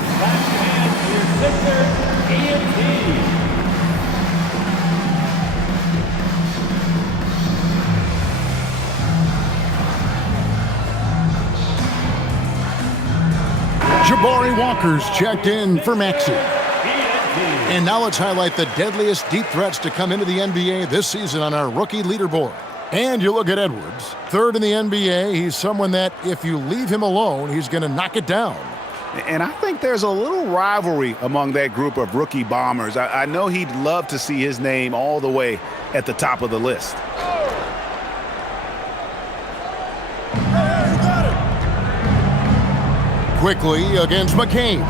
Jabari Walker's checked in for Maxey. And now let's highlight the deadliest deep threats to come into the NBA this season on our rookie leaderboard. And you look at Edwards, third in the NBA. He's someone that if you leave him alone, he's going to knock it down. And I think there's a little rivalry among that group of rookie bombers. I know he'd love to see his name all the way at the top of the list. Quickly against McCain.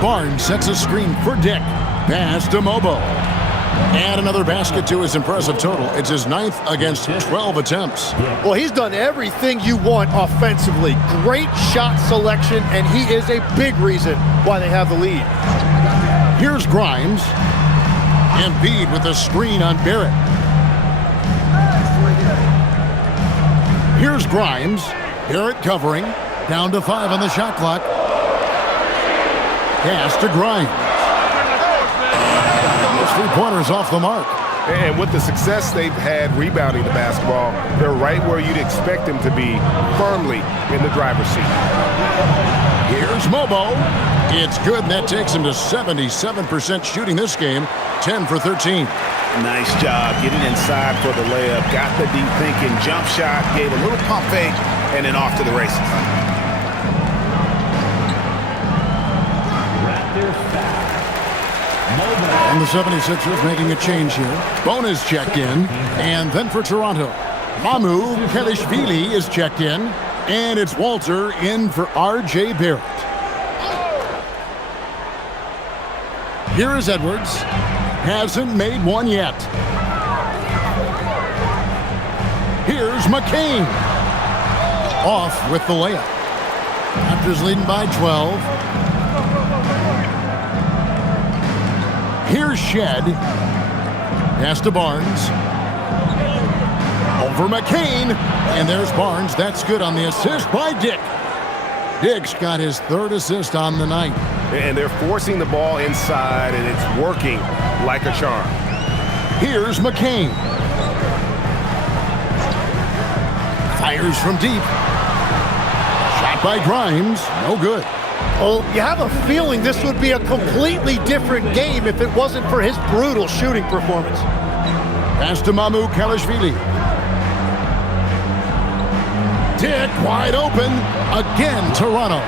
Barnes sets a screen for Dick. Pass to Mobo. And another basket to his impressive total. It's his 9th against 12 attempts. Well, he's done everything you want offensively. Great shot selection, and he is a big reason why they have the lead. Here's Grimes. Embiid with a screen on Barrett. Here's Grimes. Barrett covering. Down to 5 on the shot clock. Pass to Grimes. Those 3-pointers off the mark. And with the success they've had rebounding the basketball, they're right where you'd expect them to be, firmly in the driver's seat. Here's Mobo. It's good, and that takes him to 77% shooting this game, 10 for 13. Nice job getting inside for the layup. Got the deep thinking jump shot, gave a little pump fake, and then off to the races. And the 76ers making a change here. Bonus checked in. And then for Toronto, Mamu Kelishvili is checked in. And it's Walter in for R.J. Barrett. Here is Edwards. Hasn't made one yet. Here's McCain. Off with the layup. Raptors leading by 12. Here's Shed. Pass to Barnes. Over McCain. And there's Barnes. That's good on the assist by Dick. Dick's got his third assist on the night. And they're forcing the ball inside, and it's working like a charm. Here's McCain. Fires from deep. Shot by Grimes. No good. Well, you have a feeling this would be a completely different game if it wasn't for his brutal shooting performance. Pass to Mamu Kalashvili. Dick wide open. Again, Toronto.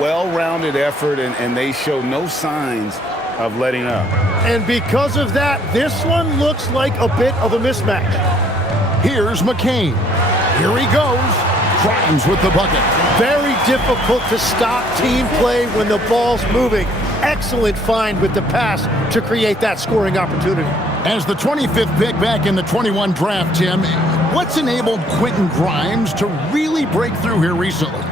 Well-rounded effort, and they show no signs of letting up. And because of that, this one looks like a bit of a mismatch. Here's McCain. Here he goes. Grimes with the bucket. Very difficult to stop team play when the ball's moving. Excellent find with the pass to create that scoring opportunity. As the 25th pick back in the 21 draft, Tim, what's enabled Quentin Grimes to really break through here recently?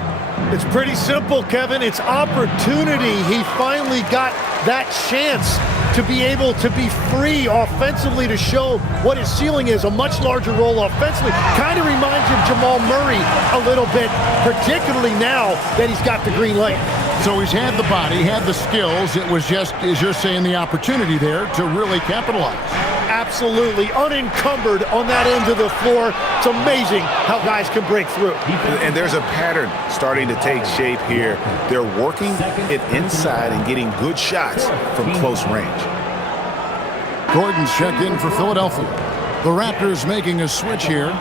It's pretty simple, Kevin. It's opportunity. He finally got that chance to be able to be free offensively to show what his ceiling is, a much larger role offensively. Kind of reminds you of Jamal Murray a little bit, particularly now that he's got the green light. So he's had the body, had the skills. It was just, as you're saying, the opportunity there to really capitalize. Absolutely unencumbered on that end of the floor. It's amazing how guys can break through. And there's a pattern starting to take shape here. They're working it inside and getting good shots from close range. Gordon's checked in for Philadelphia. The Raptors making a switch here.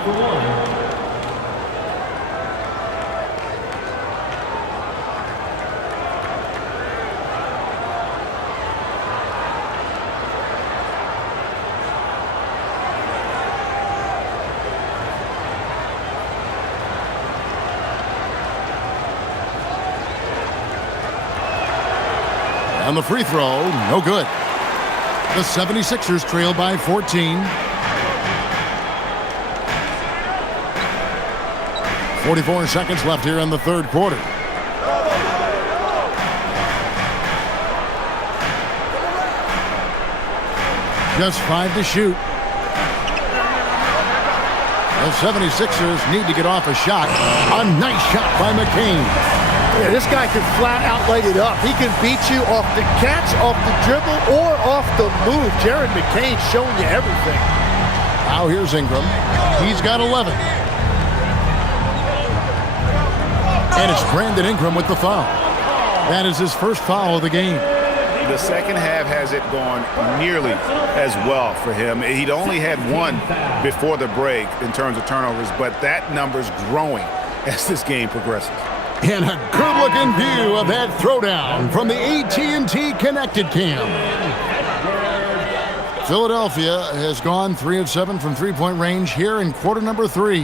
On the free throw, no good. The 76ers trail by 14. 44 seconds left here in the third quarter. Just 5 to shoot. The 76ers need to get off a shot. A nice shot by McCain. Yeah, this guy can flat out light it up. He can beat you off the catch, off the dribble, or off the move. Jared McCain showing you everything. Now here's Ingram. He's got 11. And it's Brandon Ingram with the foul. That is his first foul of the game. The second half has it going nearly as well for him. He'd only had one before the break in terms of turnovers, but that number's growing as this game progresses. And a good-looking view of that throwdown from the AT&T Connected Cam. Philadelphia has gone 3 of 7 from three-point range here in quarter number 3.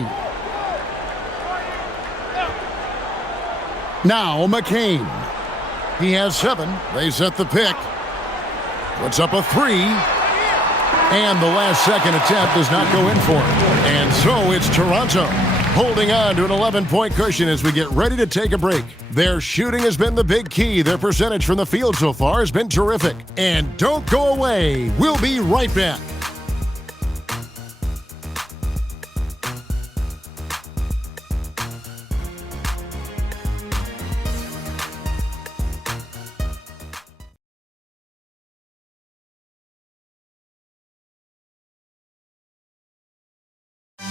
Now McCain. He has 7. They set the pick. Puts up a 3. And the last second attempt does not go in for it. And so it's Toronto holding on to an 11-point cushion as we get ready to take a break. Their shooting has been the big key. Their percentage from the field so far has been terrific. And don't go away. We'll be right back.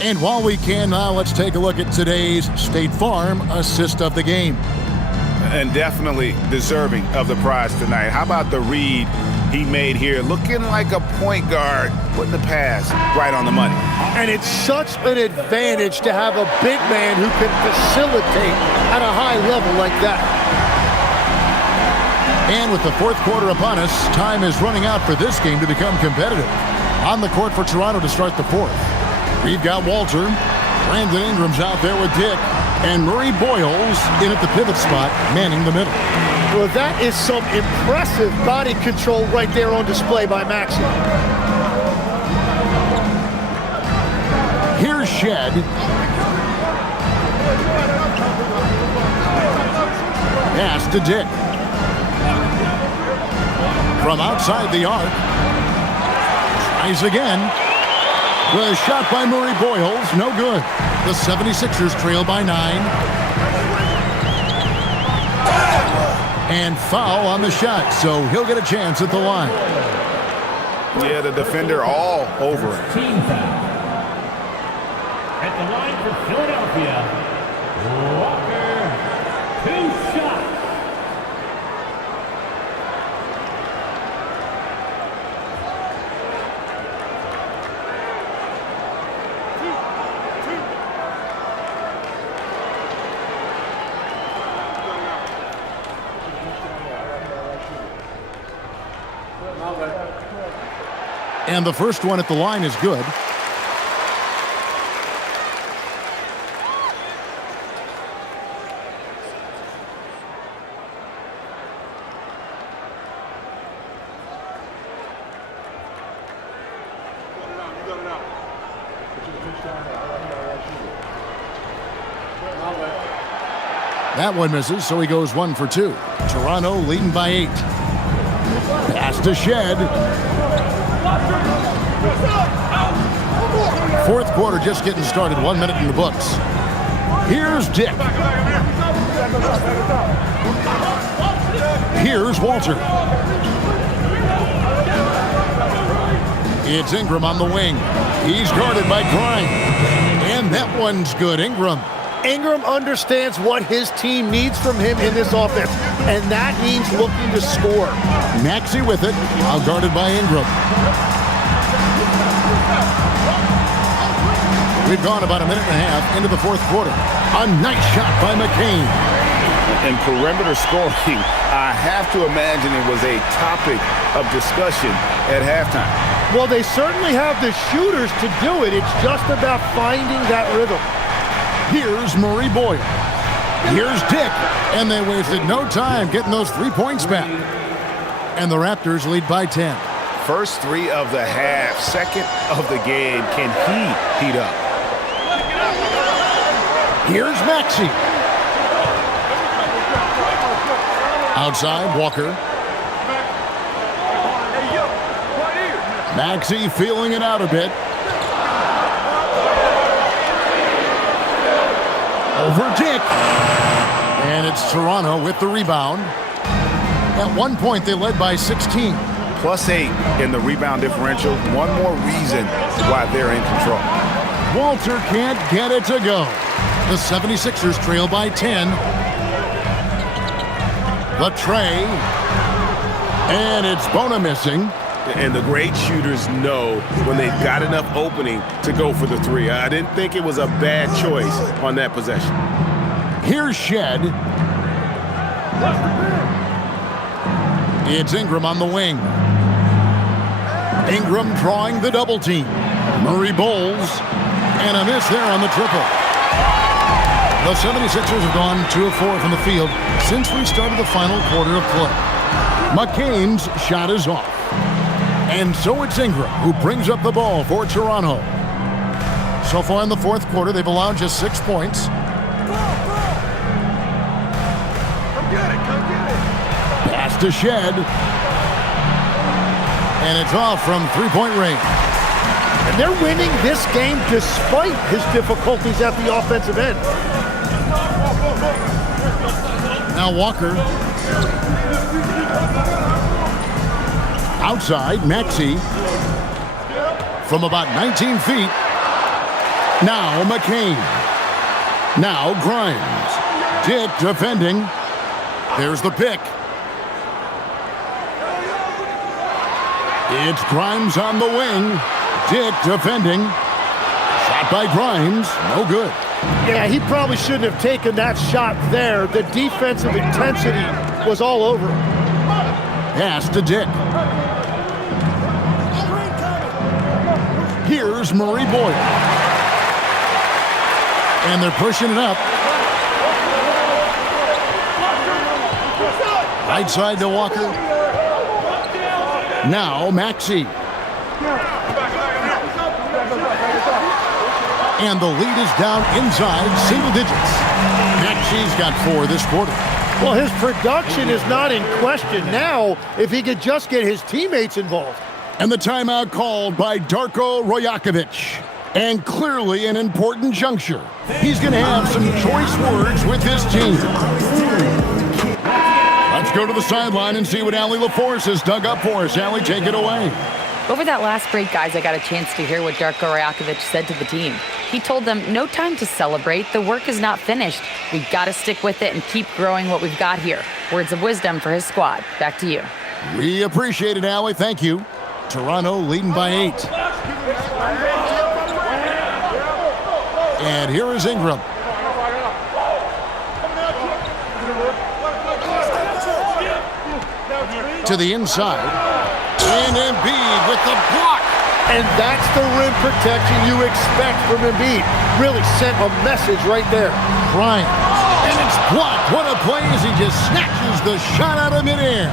And while we can now, let's take a look at today's State Farm assist of the game. And definitely deserving of the prize tonight. How about the read he made here? Looking like a point guard, putting the pass right on the money. And it's such an advantage to have a big man who can facilitate at a high level like that. And with the fourth quarter upon us, time is running out for this game to become competitive. On the court for Toronto to start the fourth. We've got Walter. Brandon Ingram's out there with Dick. And Murray Boyles in at the pivot spot, manning the middle. Well, that is some impressive body control right there on display by Maxey. Here's Shed. Pass to Dick. From outside the arc. Tries again. The shot by Murray Boyles, no good. The 76ers trail by 9. And foul on the shot, so he'll get a chance at the line. Yeah, the defender all over him. Team foul. At the line for Philadelphia, Walker, 2 shots. And the first one at the line is good. That one misses, so he goes 1 for 2. Toronto leading by 8. Pass to Shed. Fourth quarter just getting started. 1 minute in the books. Here's Dick. Here's Walter. It's Ingram on the wing. He's guarded by Grimes. And that one's good. Ingram. Ingram understands what his team needs from him in this offense, and that means looking to score. Maxey with it, now guarded by Ingram. We've gone about a minute and a half into the fourth quarter. A nice shot by McCain. And perimeter scoring, I have to imagine it was a topic of discussion at halftime. Well, they certainly have the shooters to do it. It's just about finding that rhythm. Here's Murray Boyle. Here's Dick. And they wasted no time getting those 3 points back. And the Raptors lead by 10. First 3 of the half, second of the game. Can he heat up? Here's Maxey. Outside, Walker. Maxey feeling it out a bit. Over Dick. And it's Toronto with the rebound. At one point, they led by 16. +8 in the rebound differential. One more reason why they're in control. Walter can't get it to go. The 76ers trail by 10. The tray. And it's Bona missing. And the great shooters know when they've got enough opening to go for the 3. I didn't think it was a bad choice on that possession. Here's Shed. It's Ingram on the wing. Ingram drawing the double team. Murray Bowles. And a miss there on the triple. The 76ers have gone 2 of 4 from the field since we started the final quarter of play. McCain's shot is off. And so it's Ingram who brings up the ball for Toronto. So far in the fourth quarter, they've allowed just 6 points. Pass to Shed. And it's off from 3-point range. And they're winning this game despite his difficulties at the offensive end. Now Walker. Outside, Maxey. From about 19 feet. Now McCain. Now Grimes. Dick defending. There's the pick. It's Grimes on the wing. Dick defending. Shot by Grimes. No good. Yeah, he probably shouldn't have taken that shot there. The defensive intensity was all over him. Pass to Dick. Here's Murray Boyle. And they're pushing it up. Right side to Walker. Now Maxey. And the lead is down inside single digits. Maxey's got 4 this quarter. Well, his production is not in question now if he could just get his teammates involved. And the timeout called by Darko Rajakovic. And clearly an important juncture. He's going to have some choice words with his team. Let's go to the sideline and see what Allie LaForce has dug up for us. Allie, take it away. Over that last break, guys, I got a chance to hear what Darko Rajakovic said to the team. He told them, no time to celebrate. The work is not finished. We've got to stick with it and keep growing what we've got here. Words of wisdom for his squad. Back to you. We appreciate it, Allie. Thank you. Toronto leading by 8. And here is Ingram. To the inside. And Embiid with the block. And that's the rim protection you expect from Embiid. Really sent a message right there. Bryant. And it's blocked. What a play as he just snatches the shot out of midair.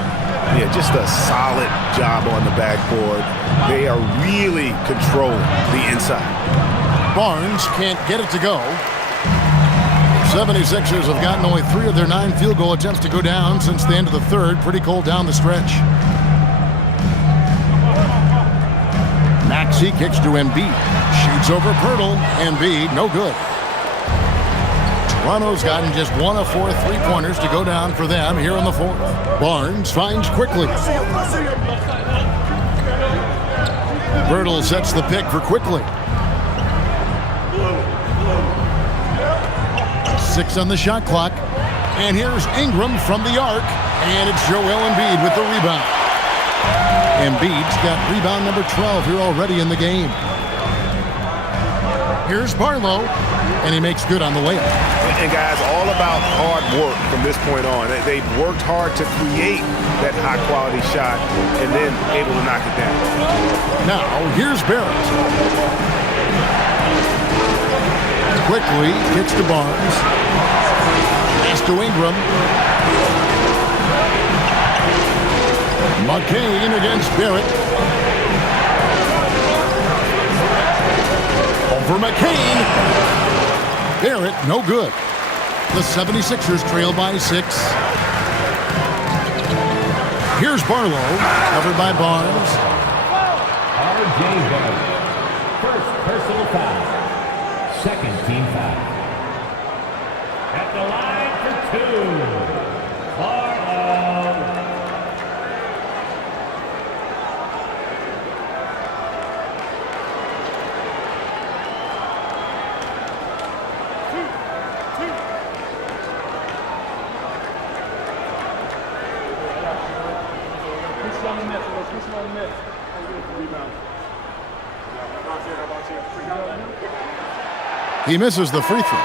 Yeah, just a solid job on the backboard. They are really controlling the inside. Barnes can't get it to go. 76ers have gotten only 3 of their 9 field goal attempts to go down since the end of the third. Pretty cold down the stretch. Maxey kicks to Embiid. Shoots over Pirtle. Embiid, no good. Toronto's gotten just 1 of 4 3-pointers to go down for them here in the fourth. Barnes finds quickly. Pirtle sets the pick for quickly. 6 on the shot clock. And here's Ingram from the arc. And it's Joel Embiid with the rebound. Embiid's got rebound number 12 here already in the game. Here's Barlow. And he makes good on the layup. And guys, all about hard work from this point on. They've worked hard to create that high-quality shot and then able to knock it down. Now, here's Barrett. Quickly kicks to Barnes. Pass to Ingram. McCain against Barrett. Over McCain. Barrett, no good. The 76ers trail by 6. Here's Barlow, covered by Barnes. R.J. Barrett, first personal foul. Second team foul. At the line for 2. Barlow. He misses the free throw.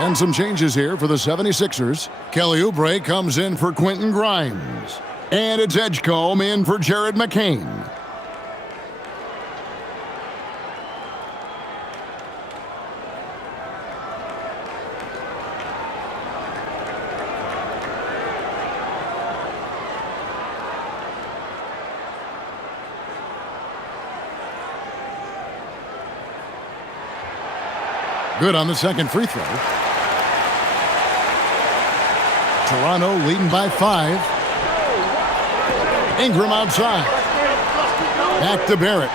And some changes here for the 76ers. Kelly Oubre comes in for Quentin Grimes. And it's Edgecombe in for Jared McCain. Good on the second free throw. Toronto leading by 5. Ingram outside. Back to Barrett.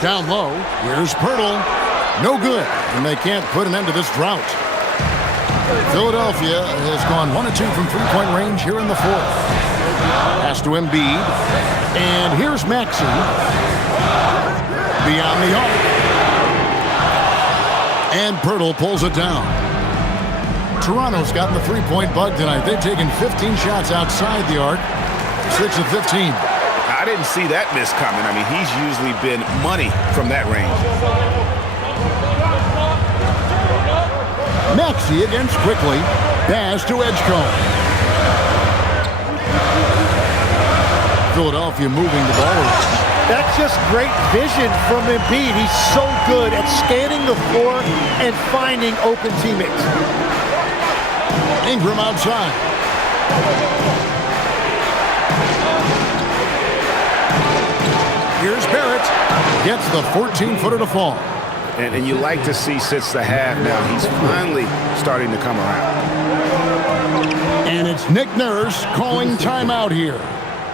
Down low. Here's Pirtle. No good. And they can't put an end to this drought. Philadelphia has gone 1 of 2 from 3-point range here in the fourth. Pass to Embiid. And here's Maxey. Beyond the arc. And Pirtle pulls it down. Toronto's gotten the 3-point bug tonight. They've taken 15 shots outside the arc. 6 of 15. I didn't see that miss coming. I mean, he's usually been money from that range. Maxey against Quickly. Pass to Edgecombe. Philadelphia moving the ball. That's just great vision from Embiid. He's so good at scanning the floor and finding open teammates. Ingram outside. Here's Barrett. Gets the 14-footer to fall. And you like to see since the half now, he's finally starting to come around. And it's Nick Nurse calling timeout here.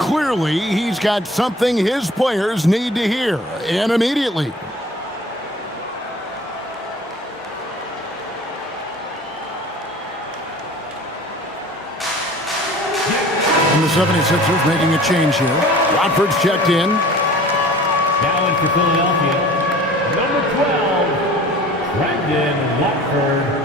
Clearly, he's got something his players need to hear, and immediately. And the 76ers making a change here. Watford's checked in. Now in for Philadelphia, number 12, Brandon Watford.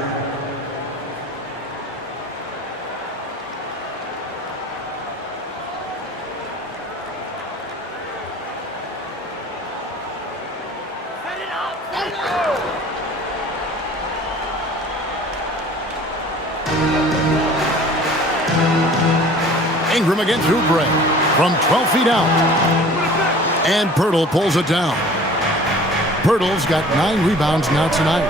Ingram against Oubre from 12 feet out. And Pirtle pulls it down. Pirtle's got 9 rebounds now tonight.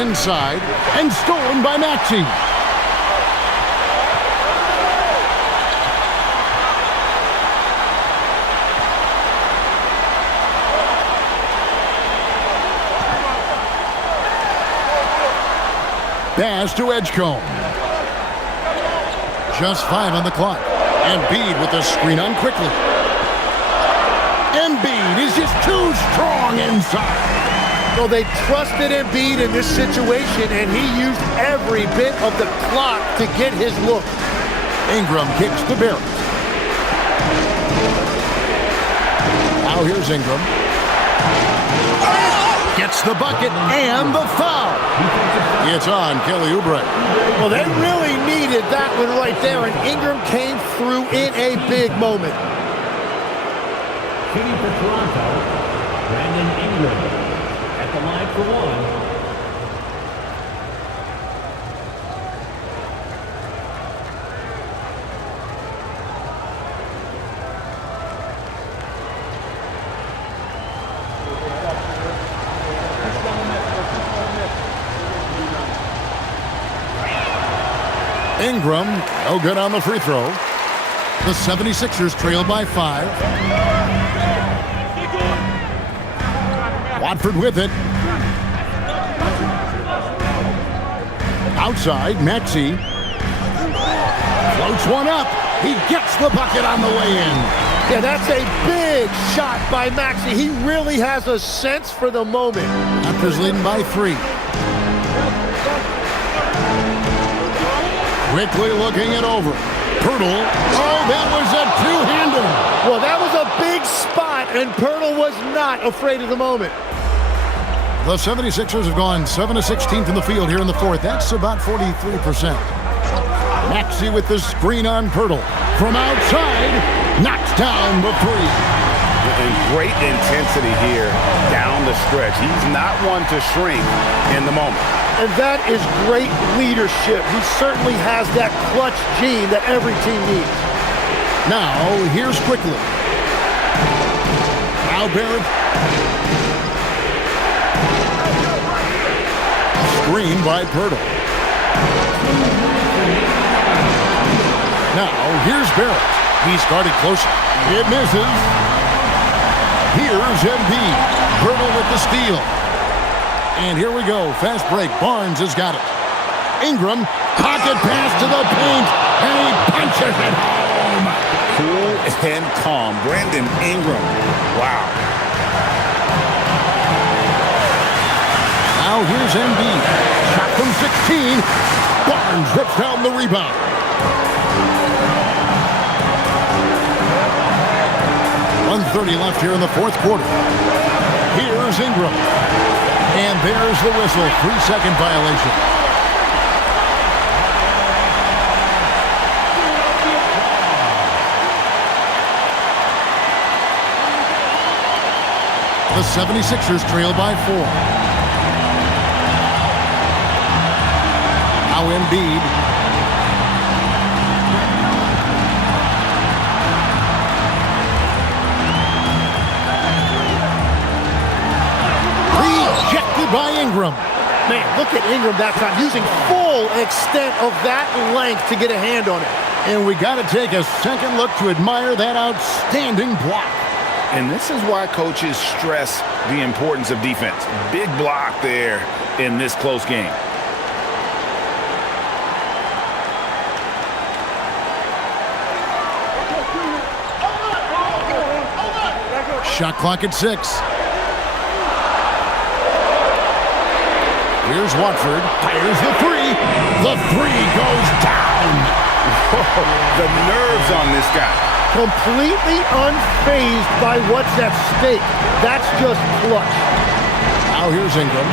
Inside and stolen by Maxey. Pass to Edgecombe. Just 5 on the clock. Embiid with the screen on quickly. Embiid is just too strong inside. So they trusted Embiid in this situation, and he used every bit of the clock to get his look. Ingram kicks to Barrett. Now here's Ingram. Gets the bucket and the foul. It's on Kelly Oubre. Well, they really needed that one right there, and Ingram came through in a big moment. Shooting for Toronto, Brandon Ingram at the line for one. Ingram, no good on the free throw. The 76ers trail by 5. Watford with it. Outside, Maxey. Floats one up. He gets the bucket on the way in. Yeah, that's a big shot by Maxey. He really has a sense for the moment. Raptors leading by 3. Quickly looking it over. Pirtle. Oh, that was a two-hander. Well, that was a big spot, and Pirtle was not afraid of the moment. The 76ers have gone 7 of 16 from the field here in the fourth. That's about 43%. Maxey with the screen on Pirtle. From outside, knocks down the 3. And great intensity here down the stretch. He's not one to shrink in the moment. And that is great leadership. He certainly has that clutch gene that every team needs. Now, here's Quickly. Now Barrett. Screen by Pirtle. Now, here's Barrett. He's guarded closer. It misses. Here's Embiid. Pirtle with the steal. And here we go. Fast break. Barnes has got it. Ingram. Pocket pass to the paint. And he punches it home. Cool and calm. Brandon Ingram. Wow. Now here's Embiid. Shot from 16. Barnes rips down the rebound. .130 left here in the fourth quarter. Here's Ingram. And there's the whistle. 3-second violation. The 76ers trail by 4. Now Embiid. Look at Ingram that time, using full extent of that length to get a hand on it. And we got to take a second look to admire that outstanding block. And this is why coaches stress the importance of defense. Big block there in this close game. Shot clock at 6. Here's Watford. Fires the three. The three goes down. The nerves on this guy. Completely unfazed by what's at stake. That's just clutch. Now here's Ingram.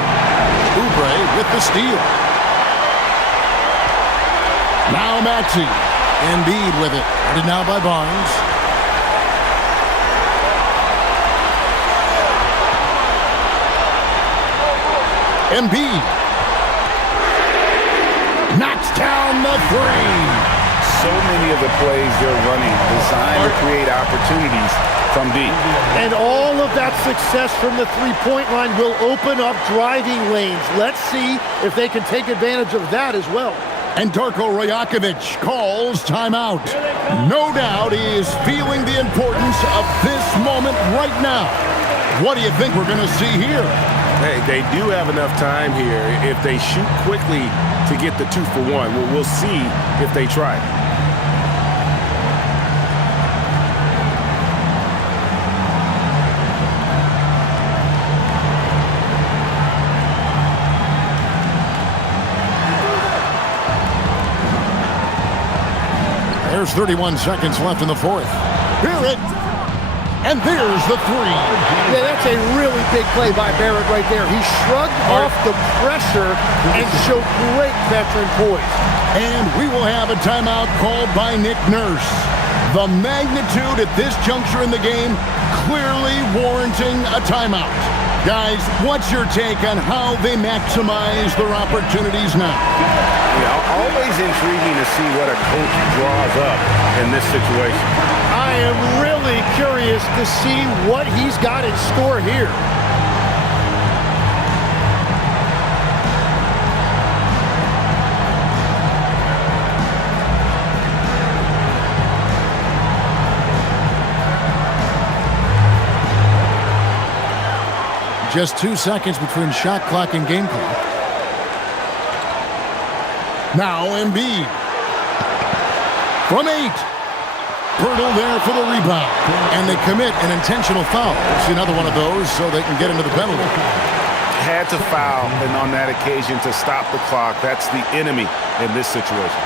Oubre with the steal. Now Maxey. Embiid with it. Guarded now by Barnes. Embiid knocks down the three. So many of the plays they're running designed to create opportunities from deep. And all of that success from the three-point line will open up driving lanes. Let's see if they can take advantage of that as well. And Darko Rajakovic calls timeout. No doubt he is feeling the importance of this moment right now. What do you think we're going to see here? Hey, they do have enough time here. If they shoot quickly to get the 2 for 1, we'll see if they try. There's 31 seconds left in the fourth. Hear it. And there's the three. Yeah, that's a really big play by Barrett right there. He shrugged off the pressure and showed great veteran poise. And we will have a timeout called by Nick Nurse. The magnitude at this juncture in the game clearly warranting a timeout. Guys, what's your take on how they maximize their opportunities now? Yeah, always intriguing to see what a coach draws up in this situation. I am really curious to see what he's got in store here. Just 2 seconds between shot clock and game clock. Now Embiid. From 8. Pirtle there for the rebound. And they commit an intentional foul. See another one of those so they can get into the penalty. Had to foul, and on that occasion to stop the clock. That's the enemy in this situation.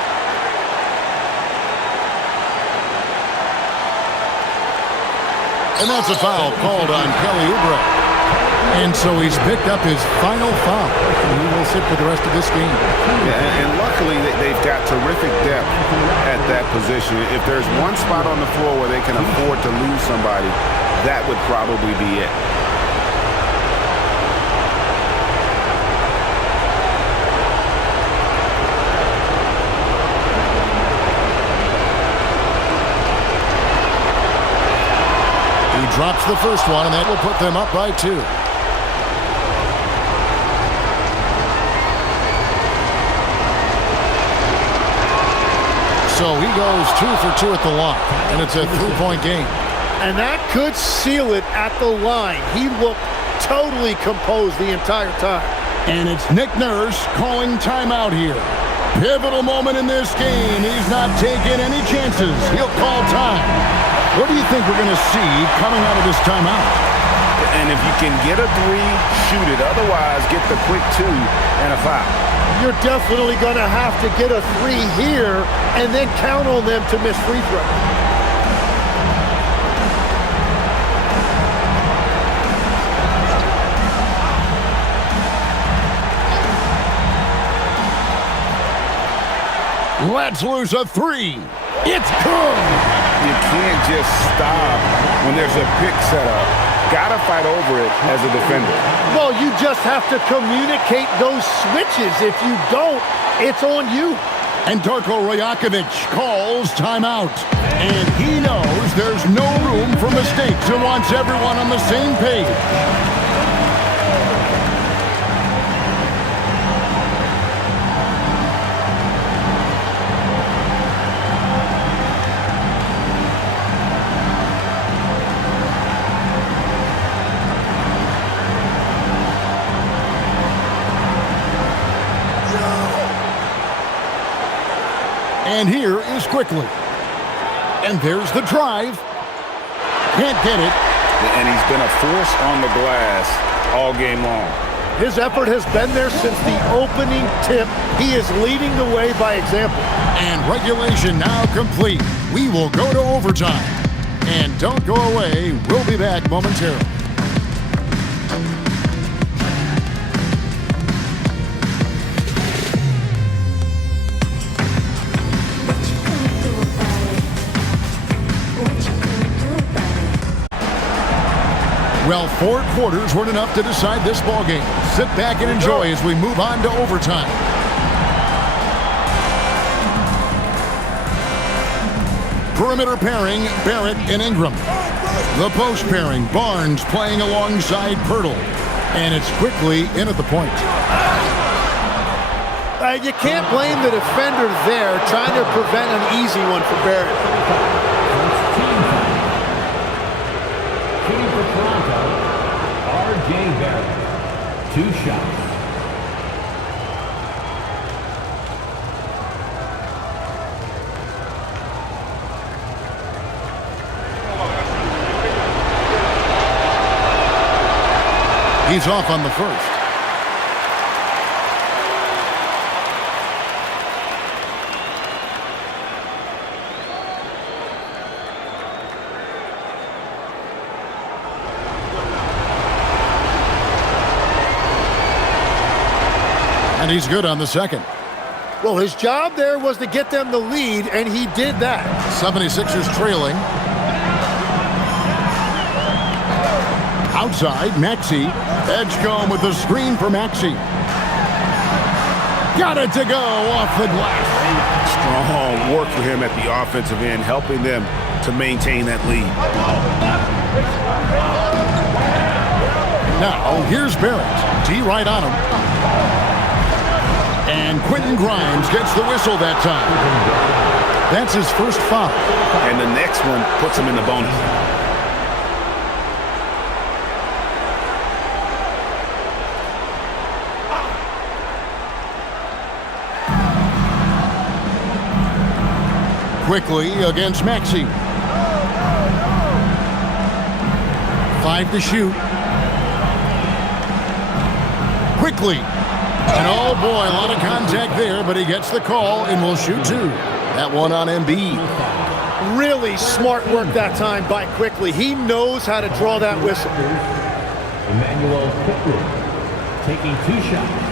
And that's a foul called on Kelly Oubre. And so he's picked up his final foul. He will sit for the rest of this game. Yeah, and luckily they've got terrific depth at that position. If there's one spot on the floor where they can afford to lose somebody, that would probably be it. He drops the first one, and that will put them up by 2. So he goes 2 for 2 at the line, and it's a 3-point game. And that could seal it at the line. He looked totally composed the entire time. And it's Nick Nurse calling timeout here. Pivotal moment in this game. He's not taking any chances. He'll call time. What do you think we're going to see coming out of this timeout? And if you can get a 3, shoot it. Otherwise, get the quick 2 and a foul. You're definitely going to have to get a 3 here and then count on them to miss free throws. Let's lose a 3. It's good. You can't just stop when there's a pick set up. Gotta fight over it as a defender. Well, you just have to communicate those switches. If you don't, it's on you. And Darko Rajakovic calls timeout. And he knows there's no room for mistakes and wants everyone on the same page. is Quickly. And there's the drive. Can't get it. And he's been a force on the glass all game long. His effort has been there since the opening tip. He is leading the way by example. And regulation now complete. We will go to overtime. And don't go away. We'll be back momentarily. Well, 4 quarters weren't enough to decide this ballgame. Sit back and enjoy as we move on to overtime. Perimeter pairing, Barrett and Ingram. The post pairing, Barnes playing alongside Pirtle. And it's Quickly in at the point. You can't blame the defender there trying to prevent an easy one for Barrett. Shooting for Toronto, R.J. Barrett. 2 shots. He's off on the first. And he's good on the second. Well, his job there was to get them the lead, and he did that. 76ers trailing. Outside, Maxey. Edgecombe with the screen for Maxey. Got it to go off the glass. Strong work for him at the offensive end, helping them to maintain that lead. Now, here's Barrett. T right on him. And Quentin Grimes gets the whistle that time. That's his first foul. And the next one puts him in the bonus. Quickly against Maxey. 5 to shoot. Quickly. And oh boy, a lot of contact there, but he gets the call and will shoot 2. That one on Embiid. Really smart work that time by Quickly. He knows how to draw that whistle. Emmanuel Quickly taking 2 shots.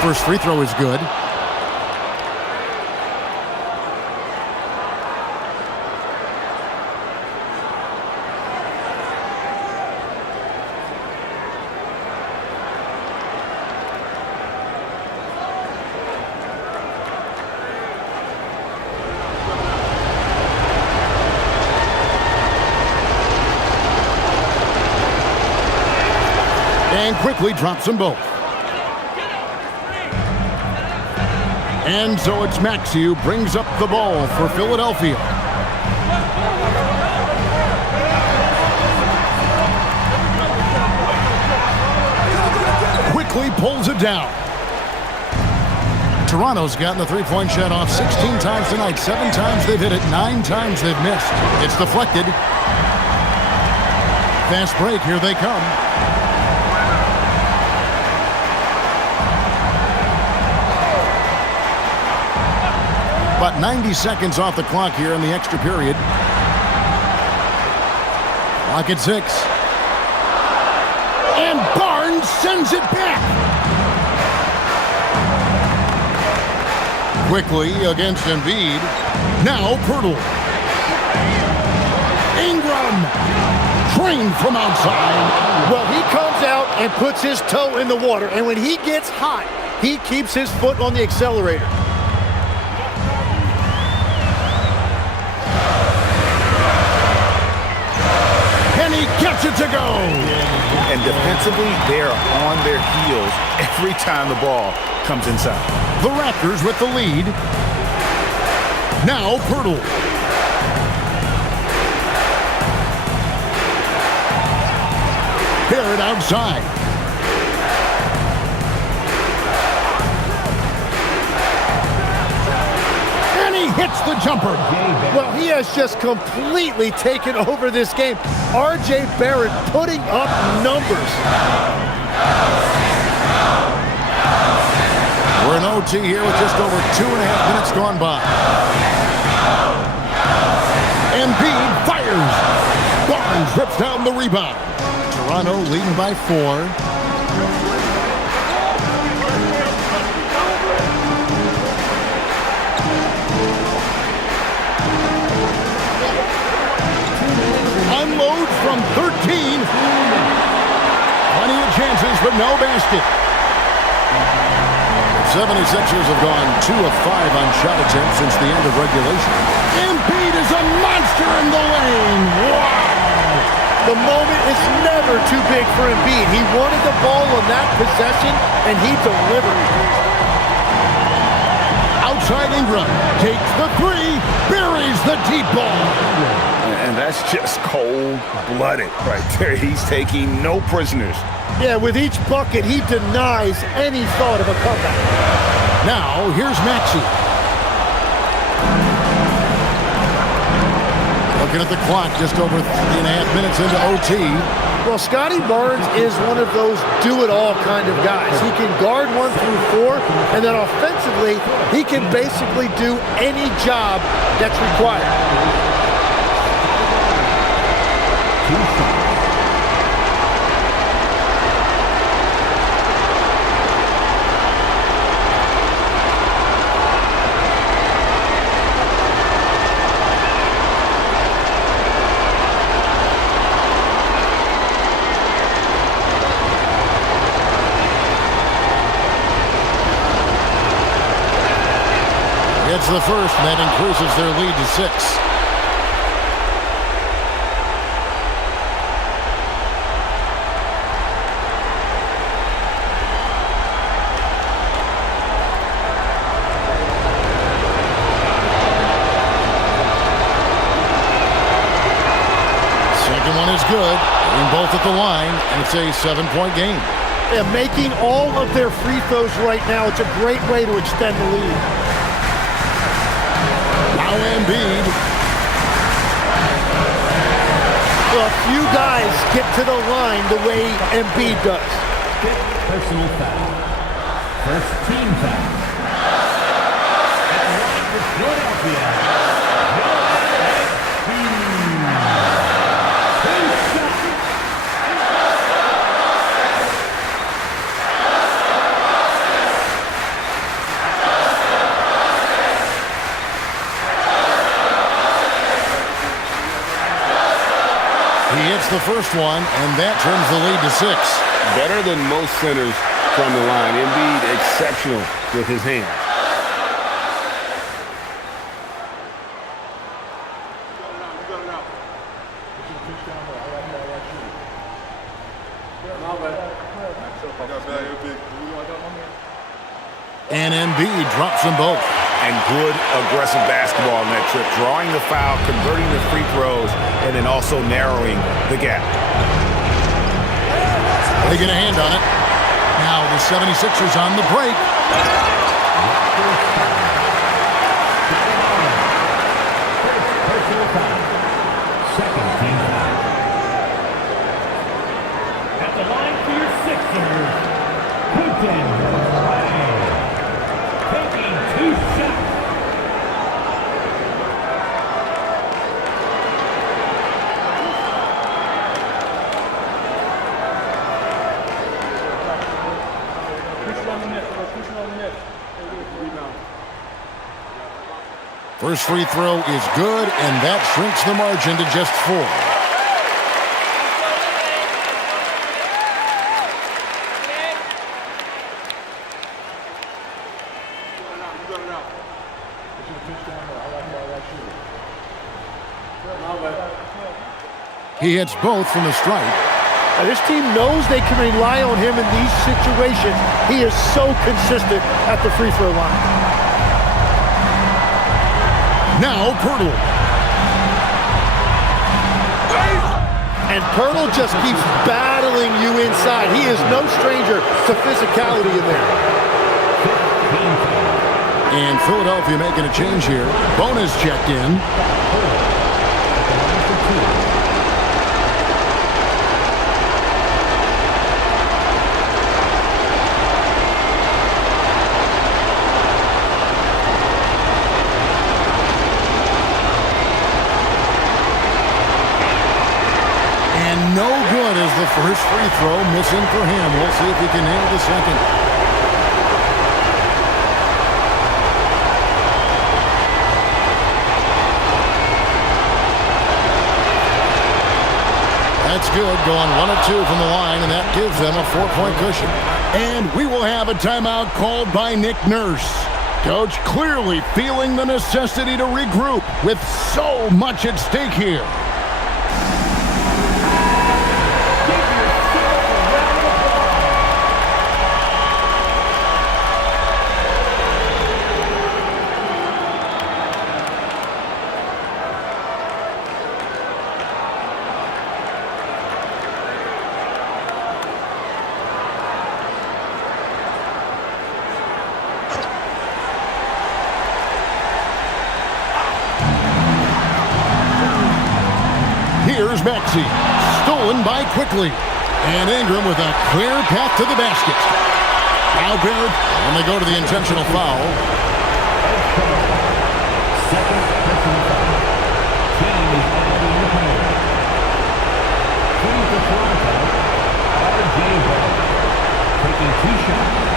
First free throw is good. And Quickly drops them both. And so it's Maxey who brings up the ball for Philadelphia. Quickly pulls it down. Toronto's gotten the three-point shot off 16 times tonight. 7 times they've hit it, 9 times they've missed. It's deflected. Fast break, here they come. About 90 seconds off the clock here in the extra period. Clock at 6. And Barnes sends it back. Quickly against Embiid. Now Pirtle. Ingram. Trained from outside. Well, he comes out and puts his toe in the water. And when he gets hot, he keeps his foot on the accelerator. Gets it to go. And defensively, they're on their heels every time the ball comes inside. The Raptors with the lead. Now Pirtle. Barrett outside. And he hits the jumper. Well, he has just completely taken over this game. R.J. Barrett putting up numbers. We're in OT here with just over 2.5 minutes gone by. Embiid fires. Barnes rips down the rebound. Toronto leading by 4. Unloads from 13. Plenty of chances, but no basket. 76ers have gone 2 of 5 on shot attempts since the end of regulation. Embiid is a monster in the lane. Wow! The moment is never too big for Embiid. He wanted the ball on that possession, and he delivered. Outside Ingram takes the 3, buries the deep ball. And that's just cold-blooded right there. He's taking no prisoners. Yeah, with each bucket, he denies any thought of a comeback. Now, here's Maxey. Looking at the clock, just over 3.5 minutes into OT. Well, Scotty Barnes is one of those do-it-all kind of guys. He can guard 1 through 4, and then offensively, he can basically do any job that's required. It's the first, and that increases their lead to 6. Second one is good. They're both at the line, and it's a 7-point game. Yeah, making all of their free throws right now, it's a great way to extend the lead. Now Embiid. Well, a few guys get to the line the way Embiid does. Personal foul. First team foul. At the line for Philadelphia. He hits the first one, and that turns the lead to 6. Better than most centers from the line. Embiid exceptional with his hands. And Embiid drops them both. And good aggressive basketball on that trip. Drawing the foul, converting the free throws, and then also narrowing the gap. They get a hand on it. Now the 76ers on the break. Second team foul. At the line for your Sixers, Katangos. Taking 2 shots. First free throw is good, and that shrinks the margin to just 4. He hits both from the stripe. Now, this team knows they can rely on him in these situations. He is so consistent at the free throw line. Now Pirtle. And Pirtle just keeps battling you inside. He is no stranger to physicality in there. And Philadelphia making a change here. Bonus checked in. No good as the first free throw missing for him. We'll see if he can nail the second. That's good, going 1 of 2 from the line, and that gives them a 4-point cushion. And we will have a timeout called by Nick Nurse. Coach clearly feeling the necessity to regroup with so much at stake here. Here's Maxey, stolen by Quickly. And Ingram with a clear path to the basket. Now Barrett, and they go to the intentional foul. Second personal foul. Team is already in the penalty. Shooting for Toronto, R.J. Barrett, taking 2 shots.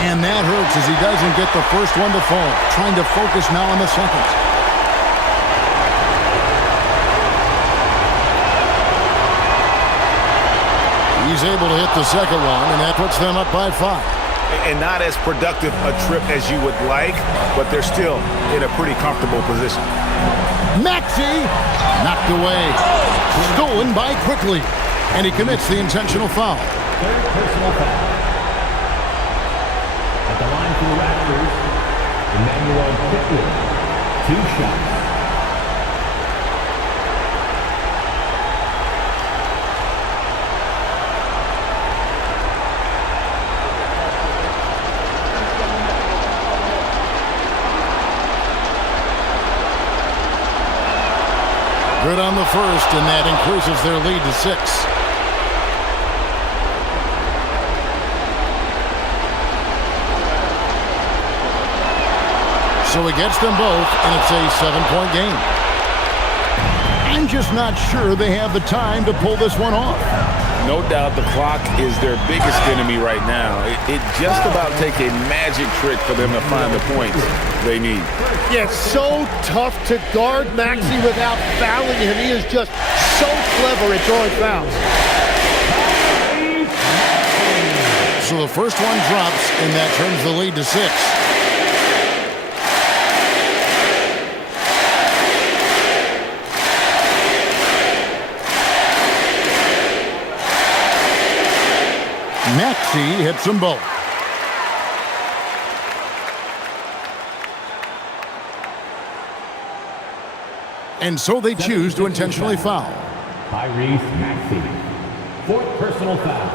And that hurts as he doesn't get the first one to fall. Trying to focus now on the second. He's able to hit the second one, and that puts them up by 5. And not as productive a trip as you would like, but they're still in a pretty comfortable position. Maxey knocked away. Stolen by Quickly. And he commits the intentional foul. Third personal foul. At the line for the Raptors, Emmanuel Quickly, 2 shots. Good on the first, and that increases their lead to 6. So he gets them both, and it's a 7-point game. I'm just not sure they have the time to pull this one off. No doubt the clock is their biggest enemy right now. It just about takes a magic trick for them to find the points they need. Yeah, it's so tough to guard Maxey without fouling him. He is just so clever at drawing fouls. So the first one drops, and that turns the lead to 6. Maxey hits them both. And so they choose to intentionally foul. Tyrese Maxey, 4th personal foul.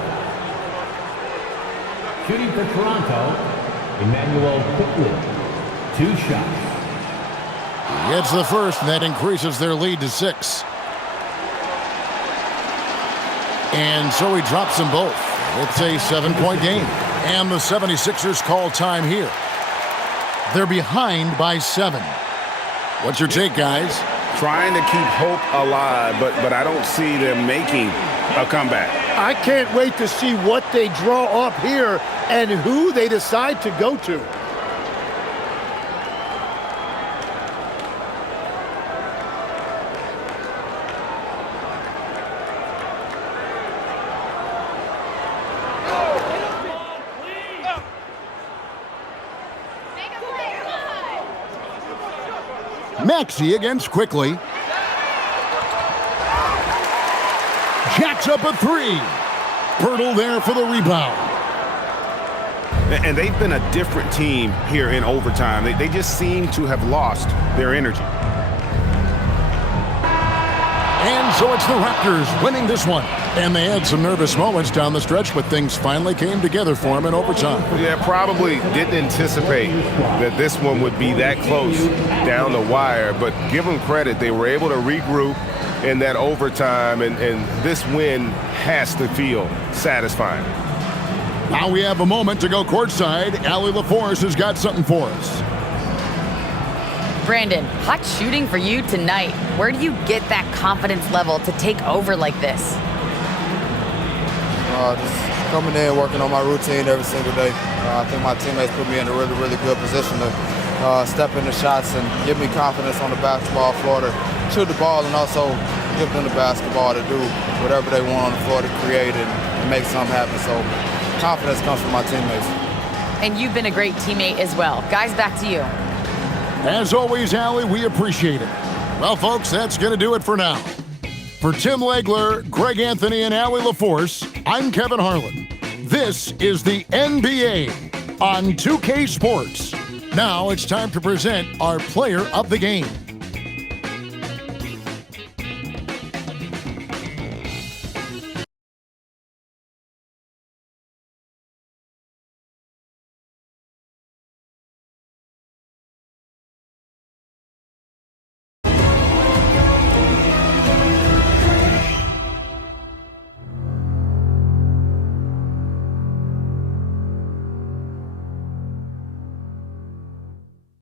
Shooting for Toronto, Emmanuel Quickly, 2 shots. He gets the first, and that increases their lead to 6. And so he drops them both. It's a 7-point game. And the 76ers call time here. They're behind by 7. What's your take, guys? Trying to keep hope alive, but I don't see them making a comeback. I can't wait to see what they draw up here and who they decide to go to. Maxey against Quickly. Jacks up a 3. Pirtle there for the rebound. And they've been a different team here in overtime. They just seem to have lost their energy. And so it's the Raptors winning this one. And they had some nervous moments down the stretch, but things finally came together for them in overtime. Yeah, probably didn't anticipate that this one would be that close down the wire, but give them credit. They were able to regroup in that overtime, and this win has to feel satisfying. Now we have a moment to go courtside. Allie LaForce has got something for us. Brandon, hot shooting for you tonight. Where do you get that confidence level to take over like this? Just coming in, working on my routine every single day. I think my teammates put me in a really, really good position to step into shots and give me confidence on the basketball floor to shoot the ball, and also give them the basketball to do whatever they want on the floor to create and make something happen. So confidence comes from my teammates. And you've been a great teammate as well. Guys, back to you. As always, Allie, we appreciate it. Well, folks, that's going to do it for now. For Tim Legler, Greg Anthony, and Allie LaForce, I'm Kevin Harlan. This is the NBA on 2K Sports. Now it's time to present our player of the game.